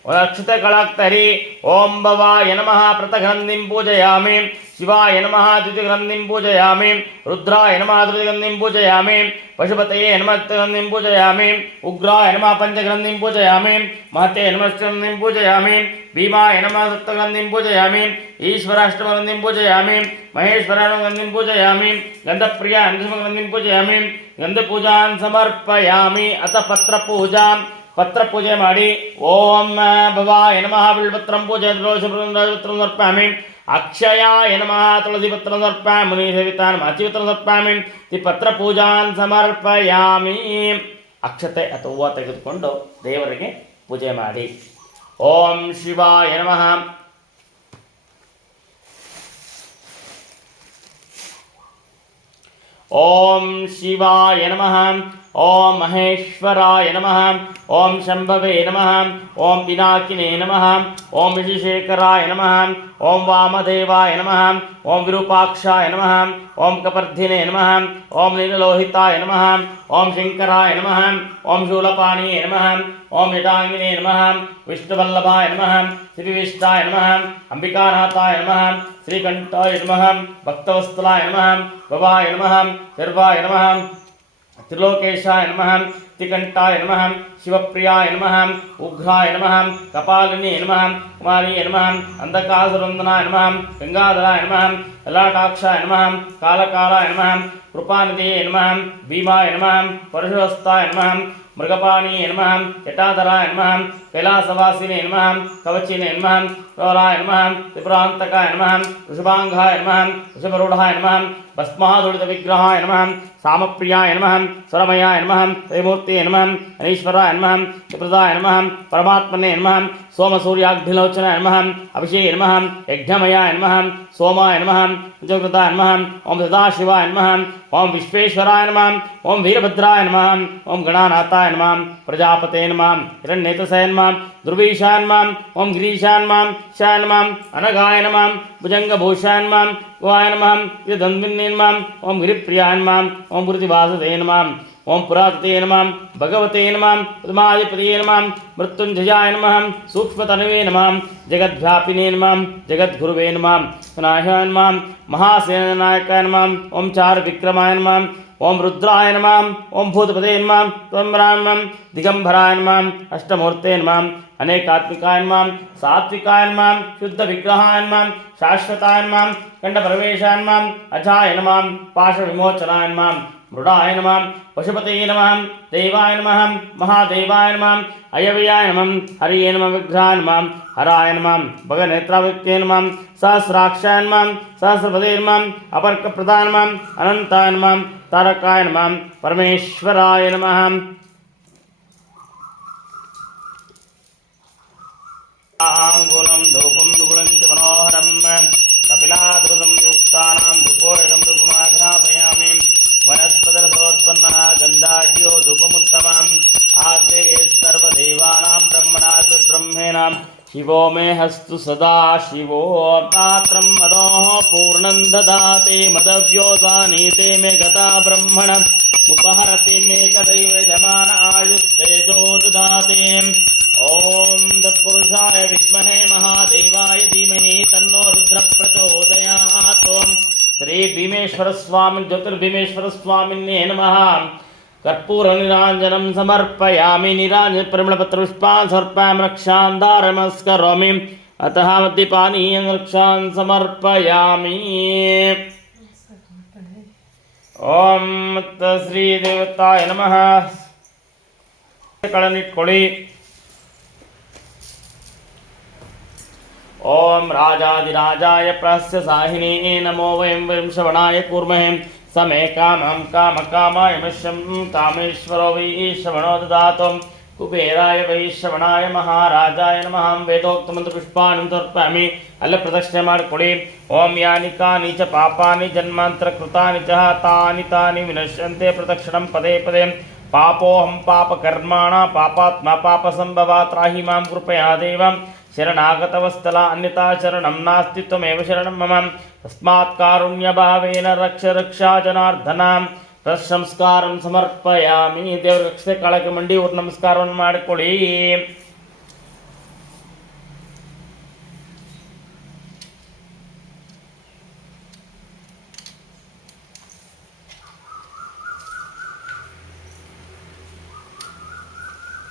अक्षतकळक्तरि ओम भवाय नमः प्रथमग्रन्थिं पूजयामि शिवाय नमः द्वितीयग्रन्थिं पूजयामि रुद्राय नमः तृतीयग्रन्थिं पूजयामि पशुपतये नमः चतुर्थग्रन्थिं पूजयामि उग्राय नमः पंचग्रन्थिं पूजयामि महते नमः षष्ठग्रन्थिं पूजयामि भीमाय नमः सप्तग्रन्थिं पूजयामि ईश्वराष्टमग्रन्थिं पूजयामि महेश्वराय ग्रन्थिं पूजयामि गन्धप्रियाय दशमग्रन्थिं पूजयामि गन्धपूजां समर्पयामि अथ पत्रपूजा पत्र पूजे माडि ओम भवाय नमः बिल्वपत्रं पूजयामि समर्पयामि अक्षयाय नमः तुलसीपत्रं समर्पयामि मुनिसेविताय नमः अचिपत्रं समर्पयामि पत्रपूजां समर्पयामि अक्षते ಅಥವಾ ಹೂವು ತೆಗೆದುಕೊಂಡು ದೇವರಿಗೆ ಪೂಜೆ ಮಾಡಿ ಓಂ ಶಿವಾಯ ನಮಃ ओम शिवाय नमः ओम महेश्वराय नमः ओम शंभवे नमः ओम पिनाकिने नमः ओम ऋषिशेखराय नमः ओम वामदेवाय नमः ओम विरूपाक्षाय नमः ओम कपर्धिने नमः ओम नीललोहिताय नमः ओम शंकराय नमः ओम शूलपाणिये नमः ओम जटांगिने नमः विष्णुवल्लभाय नमः श्रीविष्टाय नमः अंबिकानाथाय नमः श्रीकंठाय नमः भक्तवत्सलाय नमः भवाय नमः सर्वाय नमः त्रिलोकेशाय नमः त्रिकंठाय नमः शिवप्रियाय नमः उग्राय नमः कपालिने नमः कुमारीय नमः अंधकासुरंदनाय नमः गंगाधराय नमः ललाटाक्षाय नमः कालकालाय नमः कृपानिधये नमः भीमाय नमः परशुहस्ताय नमः मृगपाणिये नमः जटाधराय नमः कैलासवासिने नमः कवचिने नमः गौराय नमः त्रिपुरान्तकाय नमः वृषभांगाय नमः वृषभरूढाय नमः भस्मादुलितविग्रहाय नमः सामप्रियाय नमः स्वरमयाय नमः त्रैमूर्तये नमः अनीश्वराय नमः त्रिप्रदाय नमः परमात्मने नमः सोमसूर्याग्निलोचनाय नमः अभिषेके नमः यज्ञमयाय नमः सोमाय नमः पंचकृताय नमः ओम सदाशिवाय नमः ओम विश्वेश्वराय नमः ओम वीरभद्राय नमः ओम गणानाथाय नमः प्रजापते नमः हिरण्येतसे नमः ध्रुवीशाय नमः ओम गिरीशाय नमः शाय नमः अनगाय नमः भुजंगभूषाय नमः गोवाय नमः यदन्विन्ने नमः ओम गिरिप्रियाय नमः ओम गुरुदिवासते नमः ओम पुरातते नमः भगवते नमः पद्माधिपतये नमः मृत्युंजयाय नमः सूक्ष्मतनवे नमः जगद्व्यापिने नमः जगद्गुरुवे नमः विनाशाय नमः महासेनानायकाय नमः ओम चार विक्रमाय नमः ओम रुद्राय नमः ओम भूतपते नमः त्वं ब्राह्मणं दिगंबराय नमः अष्टमूर्ते नमः अनेकात्मिकाय नमः सात्विकाय नमः शुद्ध विग्रहाय नमः शाश्वताय नमः खंडप्रवेशाय नमः अजाय नमः पाशविमोचनाय नमः ಮೃಡಾಯ ನಮಃ ಪಶುಪತಯೇ ನಮಃ ದೇವಾಯ ನಮಃ ಮಹಾದೇವಾಯ ನಮಃ ಅಯವ್ಯಾಯ ನಮಃ ಹರಿಯೇ ನಮಃ ವಿಗ್ರಹಾಯ ನಮಃ ಹರಾಯ ನಮಃ ಭಗನೇತ್ರಾವೃತ್ಯೇ ನಮಃ ಸಹಸ್ರಾಕ್ಷಾಯ ನಮಃ ಸಹಸ್ರಪದೇ ನಮಃ ಅಪರ್ಕಪ್ರದಾಯ ನಮಃ ಅನಂತಾಯ ನಮಃ ತಾರಕಾಯ ನಮಃ ಪರಮೇಶ್ವರಾಯ ನಮಃ ಆಂಗುಲಂ ಧೂಪಂ ದುಗುಣಂ ಚ ಮನೋಹರಂ ಕಪಿಲಾಧೃಸಂಯುಕ್ತಾನಾಂ ಧೂಪೋಯಗಂ ಧೂಪಮಾಘ್ರಾಪಯಾಮಿ ವನಸ್ಪತಿರಸೋತ್ಪನ್ನಃ ಗಂಧಾಢ್ಯೋ ಧೂಪಮುತ್ತಮಂ ಆಗ್ರೇ ಸರ್ವದೇವಾನಾಂ ಬ್ರಹ್ಮಣಾತ್ ಬ್ರಹ್ಮೇಣ ಶಿವೋ ಮೇ ಹಸ್ತು ಸದಾ ಶಿವೋ ಪಾತ್ರಂ ಮದೋಃ ಪೂರ್ಣಂ ದದಾತಿ ಮದವ್ಯೋದಾನೀತೆ ಮೇ ಗತಾ ಬ್ರಹ್ಮಣ ಉಪಹರತಿ ಮೇ ಕದೈವ ಯಮಾನ ಆಯುಸ್ತೇಜೋ ದದಾತಿ ಓಂ ತತ್ಪುರುಷಾಯ ವಿದ್ಮಹೇ ಮಹಾದೇವಾಯ ಧೀಮಹಿ ತನ್ನೋ ರುದ್ರ ಪ್ರಚೋದಯಾತ್. ಶ್ರೀ ಭೀಮೇಶ್ವರ ಸ್ವಾಮಿ ಜ್ಯೋತಿರ್ಭೀಮೇಶ್ವರ ಸ್ವಾಮಿನ್ಯೇ ನಮಃ. ಕರ್ಪೂರ ನಿರಾಂಜನಂ ಸಮರ್ಪಯಾಮಿ. ನಿರಾಂಜನ ಪರಿಮಳಪತ್ರ ಪುಷ್ಪಾನ್ ಸಮರ್ಪಯಾಮಿ. ರಕ್ಷಾನ್ ಧಾರಯಮಸ್ಕರೋಮಿ. ಅತಃ ಮದ್ಯಪಾನೀಯಂ ರಕ್ಷಾನ್ ಸಮರ್ಪಯಾಮಿ. ಓಂ ಶ್ರೀ ದೇವತಾಯ ನಮಃ. ಕಳನಿಟ್ಕೊಳ್ಳಿ. ಓಂ ರಾಜಾದಿರಾಜಾಯ ಪ್ರಸ್ಯ ಸಾಹಿನೇ ನಮೋ ವಯಂ ವಯಂ ಶ್ರವಣಾಯ ಕೂರ್ಮಹೇ ಸಮೇ ಕಾಮಂ ಕಾಮಕಾಮಾಯ ಮಶ್ಯಂ ಕಾಮೇಶ್ವರೋ ವೈ ಶ್ರವಣೋ ದದಾತು. ಕುಬೇರಾಯ ವೈ ಶ್ರವಣಾಯ ಮಹಾರಾಜಾಯ ನಮಃ. ವೇದೋಕ್ತ ಮಂತ್ರ ಪುಷ್ಪಾಣಿ ಸಮರ್ಪಯಾಮಿ. ಅಲ್ಲ ಪ್ರದಕ್ಷಿಣೆ ಮಾಡಿಕೊಡಿ. ಓಂ ಯಾನಿ ಕಾನಿ ಚ ಪಾಪಾನಿ ಜನ್ಮಾಂತರ ಕೃತಾನಿ ಚ ತಾನಿ ತಾನಿ ವಿನಶ್ಯಂತೆ ಪ್ರದಕ್ಷಿಣಂ ಪದೇ ಪದೇ. ಪಾಪೋಹಂ ಪಾಪಕರ್ಮಾಣ ಪಾಪಾತ್ಮ ಪಾಪ ಸಂಭವ ತ್ರಾಹಿ ಮಾಂ ಕೃಪಯಾ ದೇವ. ಶರಣಾಗತವಸ್ತಲ ಅನ್ಯತಾ ಶರಣಂ ನಾಸ್ತಿ ತ್ವಮೇವ ಶರಣಂ ಮಮ. ತಸ್ಮಾತ್ ಕಾರುಣ್ಯಭಾವೇನ ರಕ್ಷ ರಕ್ಷಾ ಜನಾರ್ದನ. ಸಂಸ್ಕಾರಂ ಸಮರ್ಪಯಾಮಿ. ದೇವರ ರಕ್ಷೆ ಕಾಳಕ್ಕೆ ಮಂಡಿ ಊರು ನಮಸ್ಕಾರವನ್ನು ಮಾಡಿಕೊಳ್ಳಿ.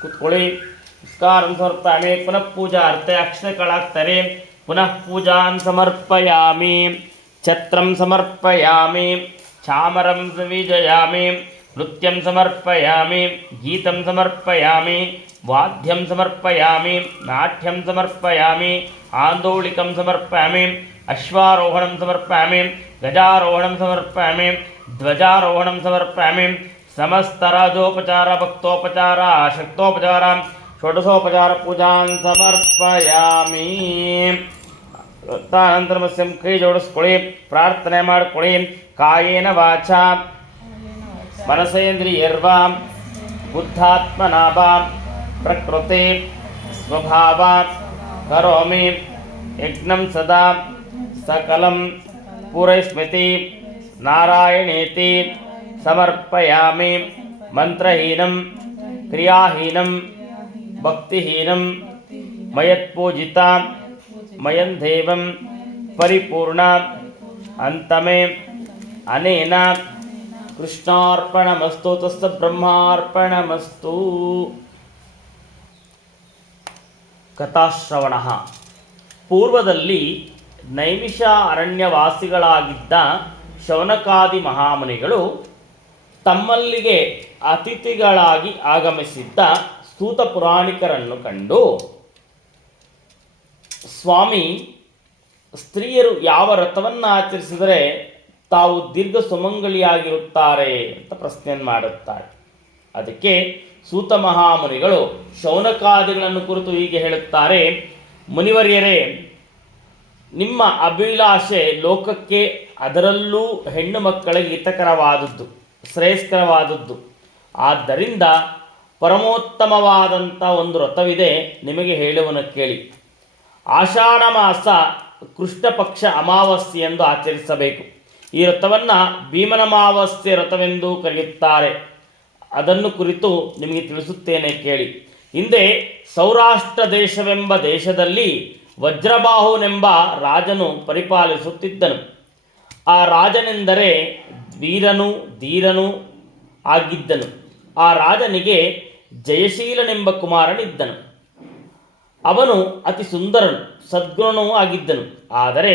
ಕೂತ್ಕೊಳ್ಳಿ. ನಮಸ್ಕಾರಂ ಸಮರ್ಪಯಾಮಿ. ಪುನಃ ಪೂಜಾ ಅರ್ಥ ಅಕ್ಷತೆ ಕಳಾಕ್ತಾರೆ. ಪುನಃ ಪೂಜಾನ್ ಸಮರ್ಪಯಾಮಿ. ಛತ್ರಂ ಸಮರ್ಪಯಾಮಿ. ಚಾಮರಂ ವಿಜಯಾಮಿ. ನೃತ್ಯಂ ಸಮರ್ಪಯಾಮಿ. ಗೀತಂ ಸಮರ್ಪಯಾಮಿ. ವಾದ್ಯಂ ಸಮರ್ಪಯಾಮಿ. ನಾಟ್ಯಂ ಸಮರ್ಪಯಾಮಿ. ಆಂದೋಳಿಕಂ ಸಮರ್ಪಯಾಮಿ. ಅಶ್ವಾರೋಹಣಂ ಸಮರ್ಪಯಾಮಿ. ಗಜಾರೋಹಣಂ ಸಮರ್ಪಯಾಮಿ. ಧ್ವಜಾರೋಹಣಂ ಸಮರ್ಪಯಾಮಿ. ಸಮಸ್ತರಾಜೋಪಚಾರ ಭಕ್ತೋಪಚಾರ ಶಕ್ತೋಪಚಾರ ಷೋಡಶೋಪಚಾರ ಪೂಜಾನ್ ಸಮರ್ಪಯಾಮಿ. ಅನಂತರಮಸ್ಯಂ ಕೈ ಜೋಡಿಸ್ಕೊಳ್ಳಿ. ಪ್ರಾರ್ಥನೆ ಮಾಡಿಕೊಳ್ಳಿ. ಕಾಯೇನ ವಾಚ ಮನಸೇಂದ್ರಿಯರ್ವಾ ಬುದ್ಧಾತ್ಮನಾಭ ಪ್ರಕೃತಿ ಸ್ವಭಾವ ಕರೋಮಿ ಯಜ್ಞಂ ಸದಾ ಸಕಲಂ ಪೂರೈಸ್ಮಿತಿ ನಾರಾಯಣೇತಿ ಸಮರ್ಪಯಾಮಿ. ಮಂತ್ರಹೀನಂ ಕ್ರಿಯಾಹೀನಂ ಭಕ್ತಿಹೀನಂ ಮಯತ್ಪೂಜಿತ ಮಯಂದೇವಂ ಪರಿಪೂರ್ಣ ಅಂತಮೇ ಅನೇನ ಕೃಷ್ಣಾರ್ಪಣಮಸ್ತು ತಸ್ಸ ಬ್ರಹ್ಮಾರ್ಪಣಮಸ್ತು. ಕಥಾಶ್ರವಣ. ಪೂರ್ವದಲ್ಲಿ ನೈಮಿಷ ಅರಣ್ಯವಾಸಿಗಳಾಗಿದ್ದ ಶೌನಕಾದಿ ಮಹಾಮುನಿಗಳು ತಮ್ಮಲ್ಲಿಗೆ ಅತಿಥಿಗಳಾಗಿ ಆಗಮಿಸಿದ್ದ ಸ್ತೂತ ಪುರಾಣಿಕರನ್ನು ಕಂಡು, ಸ್ವಾಮಿ, ಸ್ತ್ರೀಯರು ಯಾವ ವ್ರತವನ್ನು ಆಚರಿಸಿದರೆ ತಾವು ದೀರ್ಘ ಸುಮಂಗಲಿಯಾಗಿರುತ್ತಾರೆ ಅಂತ ಪ್ರಶ್ನೆಯನ್ನು ಮಾಡುತ್ತಾರೆ. ಅದಕ್ಕೆ ಸೂತ ಮಹಾಮುನಿಗಳು ಶೌನಕಾದಿಗಳನ್ನು ಕುರಿತು ಹೀಗೆ ಹೇಳುತ್ತಾರೆ. ಮುನಿವರ್ಯರೇ, ನಿಮ್ಮ ಅಭಿಲಾಷೆ ಲೋಕಕ್ಕೆ, ಅದರಲ್ಲೂ ಹೆಣ್ಣು ಮಕ್ಕಳಿಗೆ ಹಿತಕರವಾದದ್ದು, ಶ್ರೇಷ್ಠಕರವಾದದ್ದು. ಆದ್ದರಿಂದ ಪರಮೋತ್ತಮವಾದಂಥ ಒಂದು ವ್ರತವಿದೆ, ನಿಮಗೆ ಹೇಳುವನು ಕೇಳಿ. ಆಷಾಢ ಮಾಸ ಕೃಷ್ಣ ಪಕ್ಷ ಅಮಾವಾಸ್ಯೆ ಎಂದು ಆಚರಿಸಬೇಕು. ಈ ವ್ರತವನ್ನು ಭೀಮನಮಾವಾಸ್ಯೆ ವ್ರತವೆಂದು ಕರೆಯುತ್ತಾರೆ. ಅದನ್ನು ಕುರಿತು ನಿಮಗೆ ತಿಳಿಸುತ್ತೇನೆ ಕೇಳಿ. ಹಿಂದೆ ಸೌರಾಷ್ಟ್ರ ದೇಶವೆಂಬ ದೇಶದಲ್ಲಿ ವಜ್ರಬಾಹುನೆಂಬ ರಾಜನು ಪರಿಪಾಲಿಸುತ್ತಿದ್ದನು. ಆ ರಾಜನೆಂದರೆ ವೀರನು ಧೀರನೂ ಆಗಿದ್ದನು. ಆ ರಾಜನಿಗೆ ಜಯಶೀಲನೆಂಬ ಕುಮಾರನಿದ್ದನು. ಅವನು ಅತಿ ಸುಂದರನು, ಸದ್ಗುಣನೂ ಆಗಿದ್ದನು. ಆದರೆ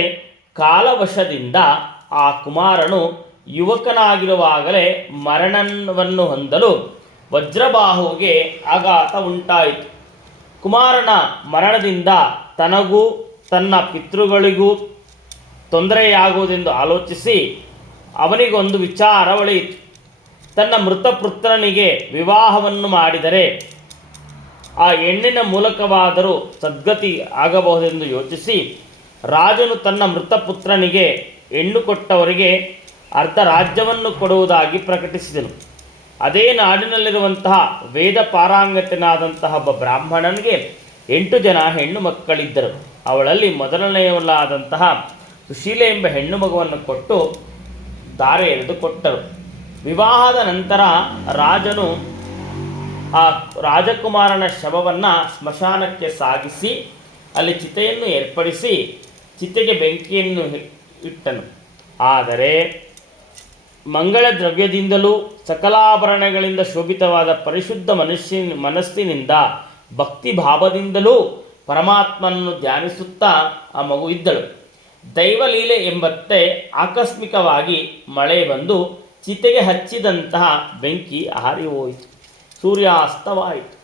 ಕಾಲವಶದಿಂದ ಆ ಕುಮಾರನು ಯುವಕನಾಗಿರುವಾಗಲೇ ಮರಣವನ್ನು ಹೊಂದಲು ವಜ್ರಬಾಹುವಿಗೆ ಆಘಾತ ಉಂಟಾಯಿತು. ಕುಮಾರನ ಮರಣದಿಂದ ತನಗೂ ತನ್ನ ಪಿತೃಗಳಿಗೂ ತೊಂದರೆಯಾಗುವುದೆಂದು ಆಲೋಚಿಸಿ ಅವನಿಗೊಂದು ವಿಚಾರ ಒಳೆಯಿತು. ತನ್ನ ಮೃತ ಪುತ್ರನಿಗೆ ವಿವಾಹವನ್ನು ಮಾಡಿದರೆ ಆ ಹೆಣ್ಣಿನ ಮೂಲಕವಾದರೂ ಸದ್ಗತಿ ಆಗಬಹುದೆಂದು ಯೋಚಿಸಿ ರಾಜನು ತನ್ನ ಮೃತ ಪುತ್ರನಿಗೆ ಹೆಣ್ಣು ಕೊಟ್ಟವರಿಗೆ ಅರ್ಧ ರಾಜ್ಯವನ್ನು ಕೊಡುವುದಾಗಿ ಪ್ರಕಟಿಸಿದನು. ಅದೇ ನಾಡಿನಲ್ಲಿರುವಂತಹ ವೇದ ಪಾರಂಗತನಾದಂತಹ ಒಬ್ಬ ಬ್ರಾಹ್ಮಣನಿಗೆ 8 ಜನ ಹೆಣ್ಣು ಮಕ್ಕಳಿದ್ದರು. ಅವಳಲ್ಲಿ ಮೊದಲನೆಯವಳಾದಂತಹ ಸುಶೀಲೆ ಎಂಬ ಹೆಣ್ಣು ಮಗುವನ್ನು ಕೊಟ್ಟು ದಾರೆ ಎರೆದು ಕೊಟ್ಟರು. ವಿವಾಹದ ನಂತರ ರಾಜನು ಆ ರಾಜಕುಮಾರನ ಶವವನ್ನು ಸ್ಮಶಾನಕ್ಕೆ ಸಾಗಿಸಿ ಅಲ್ಲಿ ಚಿತೆಯನ್ನು ಏರ್ಪಡಿಸಿ ಚಿತೆಗೆ ಬೆಂಕಿಯನ್ನು ಇಟ್ಟನು. ಆದರೆ ಮಂಗಳ ದ್ರವ್ಯದಿಂದಲೂ ಸಕಲಾಭರಣಗಳಿಂದ ಶೋಭಿತವಾದ ಪರಿಶುದ್ಧ ಮನಸ್ಸಿನಿಂದ ಭಕ್ತಿ ಭಾವದಿಂದಲೂ ಪರಮಾತ್ಮನನ್ನು ಧ್ಯಾನಿಸುತ್ತಾ ಆ ಮಗು ಇದ್ದಳು. ದೈವಲೀಲೆ ಎಂಬಂತೆ ಆಕಸ್ಮಿಕವಾಗಿ ಮಳೆ ಬಂದು ಚಿತೆಗೆ ಹಚ್ಚಿದಂತಹ ಬೆಂಕಿ ಆರಿ ಹೋಯಿತು. ಸೂರ್ಯಾಸ್ತವಾಯಿತು.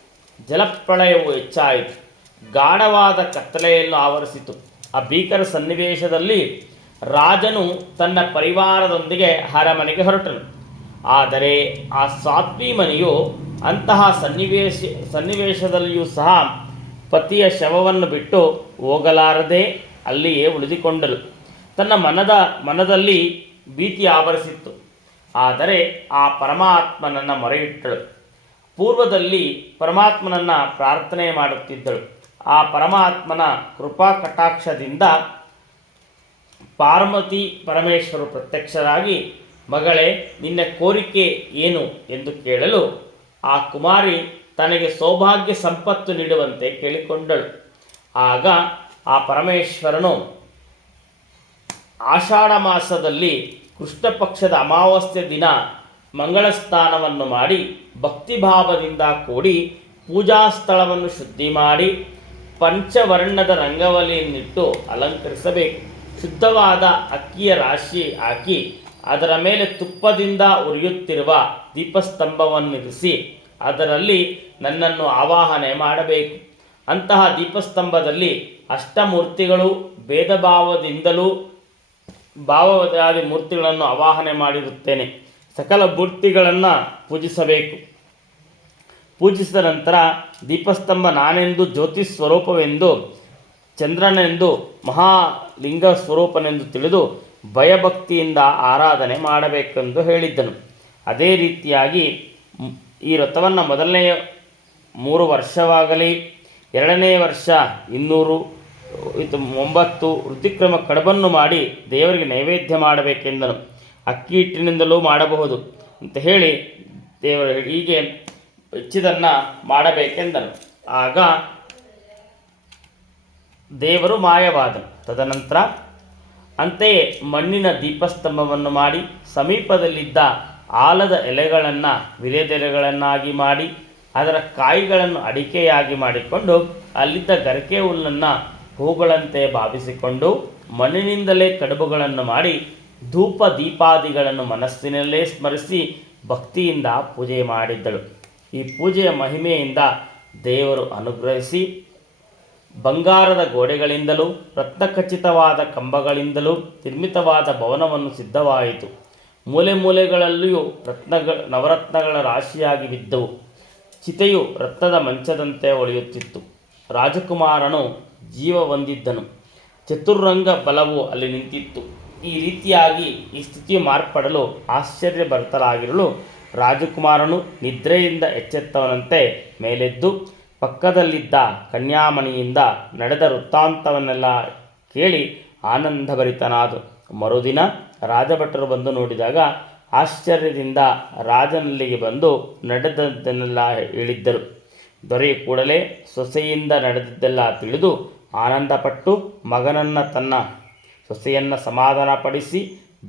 ಜಲಪ್ರಳಯವು ಹೆಚ್ಚಾಯಿತು. ಗಾಢವಾದ ಕತ್ತಲೆಯನ್ನು ಆವರಿಸಿತು. ಆ ಭೀಕರ ಸನ್ನಿವೇಶದಲ್ಲಿ ರಾಜನು ತನ್ನ ಪರಿವಾರದೊಂದಿಗೆ ಅರಮನೆಗೆ ಹೊರಟನು. ಆದರೆ ಆ ಸಾಧ್ವಿ ಮನೆಯು ಅಂತಹ ಸನ್ನಿವೇಶದಲ್ಲಿಯೂ ಸಹ ಪತಿಯ ಶವವನ್ನು ಬಿಟ್ಟು ಹೋಗಲಾರದೆ ಅಲ್ಲಿಯೇ ಉಳಿದುಕೊಂಡಳು. ತನ್ನ ಮನದಲ್ಲಿ ಭೀತಿ ಆವರಿಸಿತ್ತು. ಆದರೆ ಆ ಪರಮಾತ್ಮನನ್ನು ಮೊರೆಯಿಟ್ಟಳು. ಪೂರ್ವದಲ್ಲಿ ಪರಮಾತ್ಮನನ್ನು ಪ್ರಾರ್ಥನೆ ಮಾಡುತ್ತಿದ್ದಳು. ಆ ಪರಮಾತ್ಮನ ಕೃಪಾ ಕಟಾಕ್ಷದಿಂದ ಪಾರ್ವತಿ ಪರಮೇಶ್ವರು ಪ್ರತ್ಯಕ್ಷರಾಗಿ, ಮಗಳೇ, ನಿನ್ನ ಕೋರಿಕೆ ಏನು ಎಂದು ಕೇಳಲು ಆ ಕುಮಾರಿ ತನಗೆ ಸೌಭಾಗ್ಯ ಸಂಪತ್ತು ನೀಡುವಂತೆ ಕೇಳಿಕೊಂಡಳು. ಆಗ ಆ ಪರಮೇಶ್ವರನು ಆಷಾಢ ಮಾಸದಲ್ಲಿ ಕೃಷ್ಣ ಪಕ್ಷದ ಅಮಾವಾಸ್ಯೆ ದಿನ ಮಂಗಳ ಸ್ನಾನವನ್ನು ಮಾಡಿ ಭಕ್ತಿಭಾವದಿಂದ ಕೂಡಿ ಪೂಜಾ ಸ್ಥಳವನ್ನು ಶುದ್ಧಿ ಮಾಡಿ ಪಂಚವರ್ಣದ ರಂಗವಲಿಯನ್ನಿಟ್ಟು ಅಲಂಕರಿಸಬೇಕು. ಶುದ್ಧವಾದ ಅಕ್ಕಿಯ ರಾಶಿ ಹಾಕಿ ಅದರ ಮೇಲೆ ತುಪ್ಪದಿಂದ ಉರಿಯುತ್ತಿರುವ ದೀಪಸ್ತಂಭವನ್ನಿರಿಸಿ ಅದರಲ್ಲಿ ನನ್ನನ್ನು ಆವಾಹನೆ ಮಾಡಬೇಕು. ಅಂತಹ ದೀಪಸ್ತಂಭದಲ್ಲಿ ಅಷ್ಟಮೂರ್ತಿಗಳು ಭೇದ ಭಾವದಿಂದಲೂ ಭಾವವಾದಿ ಮೂರ್ತಿಗಳನ್ನು ಆವಾಹನೆ ಮಾಡಿರುತ್ತೇನೆ. ಸಕಲ ಮೂರ್ತಿಗಳನ್ನು ಪೂಜಿಸಬೇಕು. ಪೂಜಿಸಿದ ನಂತರ ದೀಪಸ್ತಂಭ ನಾನೆಂದು ಜ್ಯೋತಿ ಸ್ವರೂಪವೆಂದು, ಚಂದ್ರನೆಂದು ಮಹಾಲಿಂಗ ಸ್ವರೂಪನೆಂದು ತಿಳಿದು ಭಯಭಕ್ತಿಯಿಂದ ಆರಾಧನೆ ಮಾಡಬೇಕೆಂದು ಹೇಳಿದ್ದನು. ಅದೇ ರೀತಿಯಾಗಿ ಈ ವ್ರತವನ್ನು ಮೊದಲನೆಯ 3 ವರ್ಷವಾಗಲಿ, 2ನೇ ವರ್ಷ 209 ಋತುಕ್ರಮ ಕಡುಬನ್ನು ಮಾಡಿ ದೇವರಿಗೆ ನೈವೇದ್ಯ ಮಾಡಬೇಕೆಂದನು. ಅಕ್ಕಿ ಹಿಟ್ಟಿನಿಂದಲೂ ಮಾಡಬಹುದು ಅಂತ ಹೇಳಿ ದೇವರು ಹೀಗೆ ಹೆಚ್ಚಿದನ್ನು ಮಾಡಬೇಕೆಂದನು. ಆಗ ದೇವರು ಮಾಯವಾದನು. ತದನಂತರ ಅಂತೆಯೇ ಮಣ್ಣಿನ ದೀಪಸ್ತಂಭವನ್ನು ಮಾಡಿ ಸಮೀಪದಲ್ಲಿದ್ದ ಆಲದ ಎಲೆಗಳನ್ನು ವಿರೆದೆಲೆಗಳನ್ನಾಗಿ ಮಾಡಿ ಅದರ ಕಾಯಿಗಳನ್ನು ಅಡಿಕೆಯಾಗಿ ಮಾಡಿಕೊಂಡು ಅಲ್ಲಿದ್ದ ಗರಿಕೆ ಹುಲ್ಲನ್ನು ಹೂಗಳಂತೆ ಭಾವಿಸಿಕೊಂಡು ಮಣ್ಣಿನಿಂದಲೇ ಕಡುಬುಗಳನ್ನು ಮಾಡಿ ಧೂಪ ದೀಪಾದಿಗಳನ್ನು ಮನಸ್ಸಿನಲ್ಲೇ ಸ್ಮರಿಸಿ ಭಕ್ತಿಯಿಂದ ಪೂಜೆ ಮಾಡಿದ್ದಳು. ಈ ಪೂಜೆಯ ಮಹಿಮೆಯಿಂದ ದೇವರು ಅನುಗ್ರಹಿಸಿ ಬಂಗಾರದ ಗೋಡೆಗಳಿಂದಲೂ ರತ್ನಖಚಿತವಾದ ಕಂಬಗಳಿಂದಲೂ ನಿರ್ಮಿತವಾದ ಭವನವನ್ನು ಸಿದ್ಧವಾಯಿತು. ಮೂಲೆ ಮೂಲೆಗಳಲ್ಲಿಯೂ ನವರತ್ನಗಳ ರಾಶಿಯಾಗಿ ಬಿದ್ದವು. ಚಿತೆಯು ರತ್ನದ ಮಂಚದಂತೆ ಹೊಳೆಯುತ್ತಿತ್ತು. ರಾಜಕುಮಾರನು ಜೀವ ಹೊಂದಿದ್ದನು. ಚತುರ್ರಂಗ ಬಲವು ಅಲ್ಲಿ ನಿಂತಿತ್ತು. ಈ ರೀತಿಯಾಗಿ ಈ ಸ್ಥಿತಿ ಮಾರ್ಪಡಲು ಆಶ್ಚರ್ಯಭರಿತರಾಗಿರಲು ರಾಜಕುಮಾರನು ನಿದ್ರೆಯಿಂದ ಎಚ್ಚೆತ್ತವನಂತೆ ಮೇಲೆದ್ದು ಪಕ್ಕದಲ್ಲಿದ್ದ ಕನ್ಯಾಮಣಿಯಿಂದ ನಡೆದ ವೃತ್ತಾಂತವನ್ನೆಲ್ಲ ಕೇಳಿ ಆನಂದಭರಿತನಾದ. ಮರುದಿನ ರಾಜಭಟರು ಬಂದು ನೋಡಿದಾಗ ಆಶ್ಚರ್ಯದಿಂದ ರಾಜನಲ್ಲಿಗೆ ಬಂದು ನಡೆದದ್ದನ್ನೆಲ್ಲ ಹೇಳಿದ್ದರು. ದೊರೆಯ ಕೂಡಲೇ ಸೊಸೆಯಿಂದ ನಡೆದದ್ದೆಲ್ಲ ತಿಳಿದು ಆನಂದಪಟ್ಟು ಮಗನನ್ನು ತನ್ನ ಸೊಸೆಯನ್ನು ಸಮಾಧಾನಪಡಿಸಿ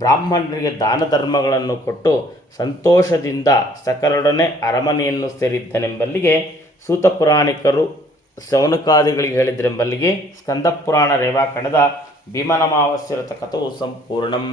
ಬ್ರಾಹ್ಮಣರಿಗೆ ದಾನ ಧರ್ಮಗಳನ್ನು ಕೊಟ್ಟು ಸಂತೋಷದಿಂದ ಸಕಲರೊಡನೆ ಅರಮನೆಯನ್ನು ಸೇರಿದ್ದನೆಂಬಲ್ಲಿಗೆ ಸೂತ ಪುರಾಣಿಕರು ಶೌನಕಾದಿಗಳಿಗೆ ಹೇಳಿದ್ದರೆಂಬಲ್ಲಿಗೆ ಸ್ಕಂದ ಪುರಾಣ ರೇವಾಖಂಡದ ಭೀಮನಮಾವಾಸ್ಯ ವ್ರತ ಕಥವು ಸಂಪೂರ್ಣಂ.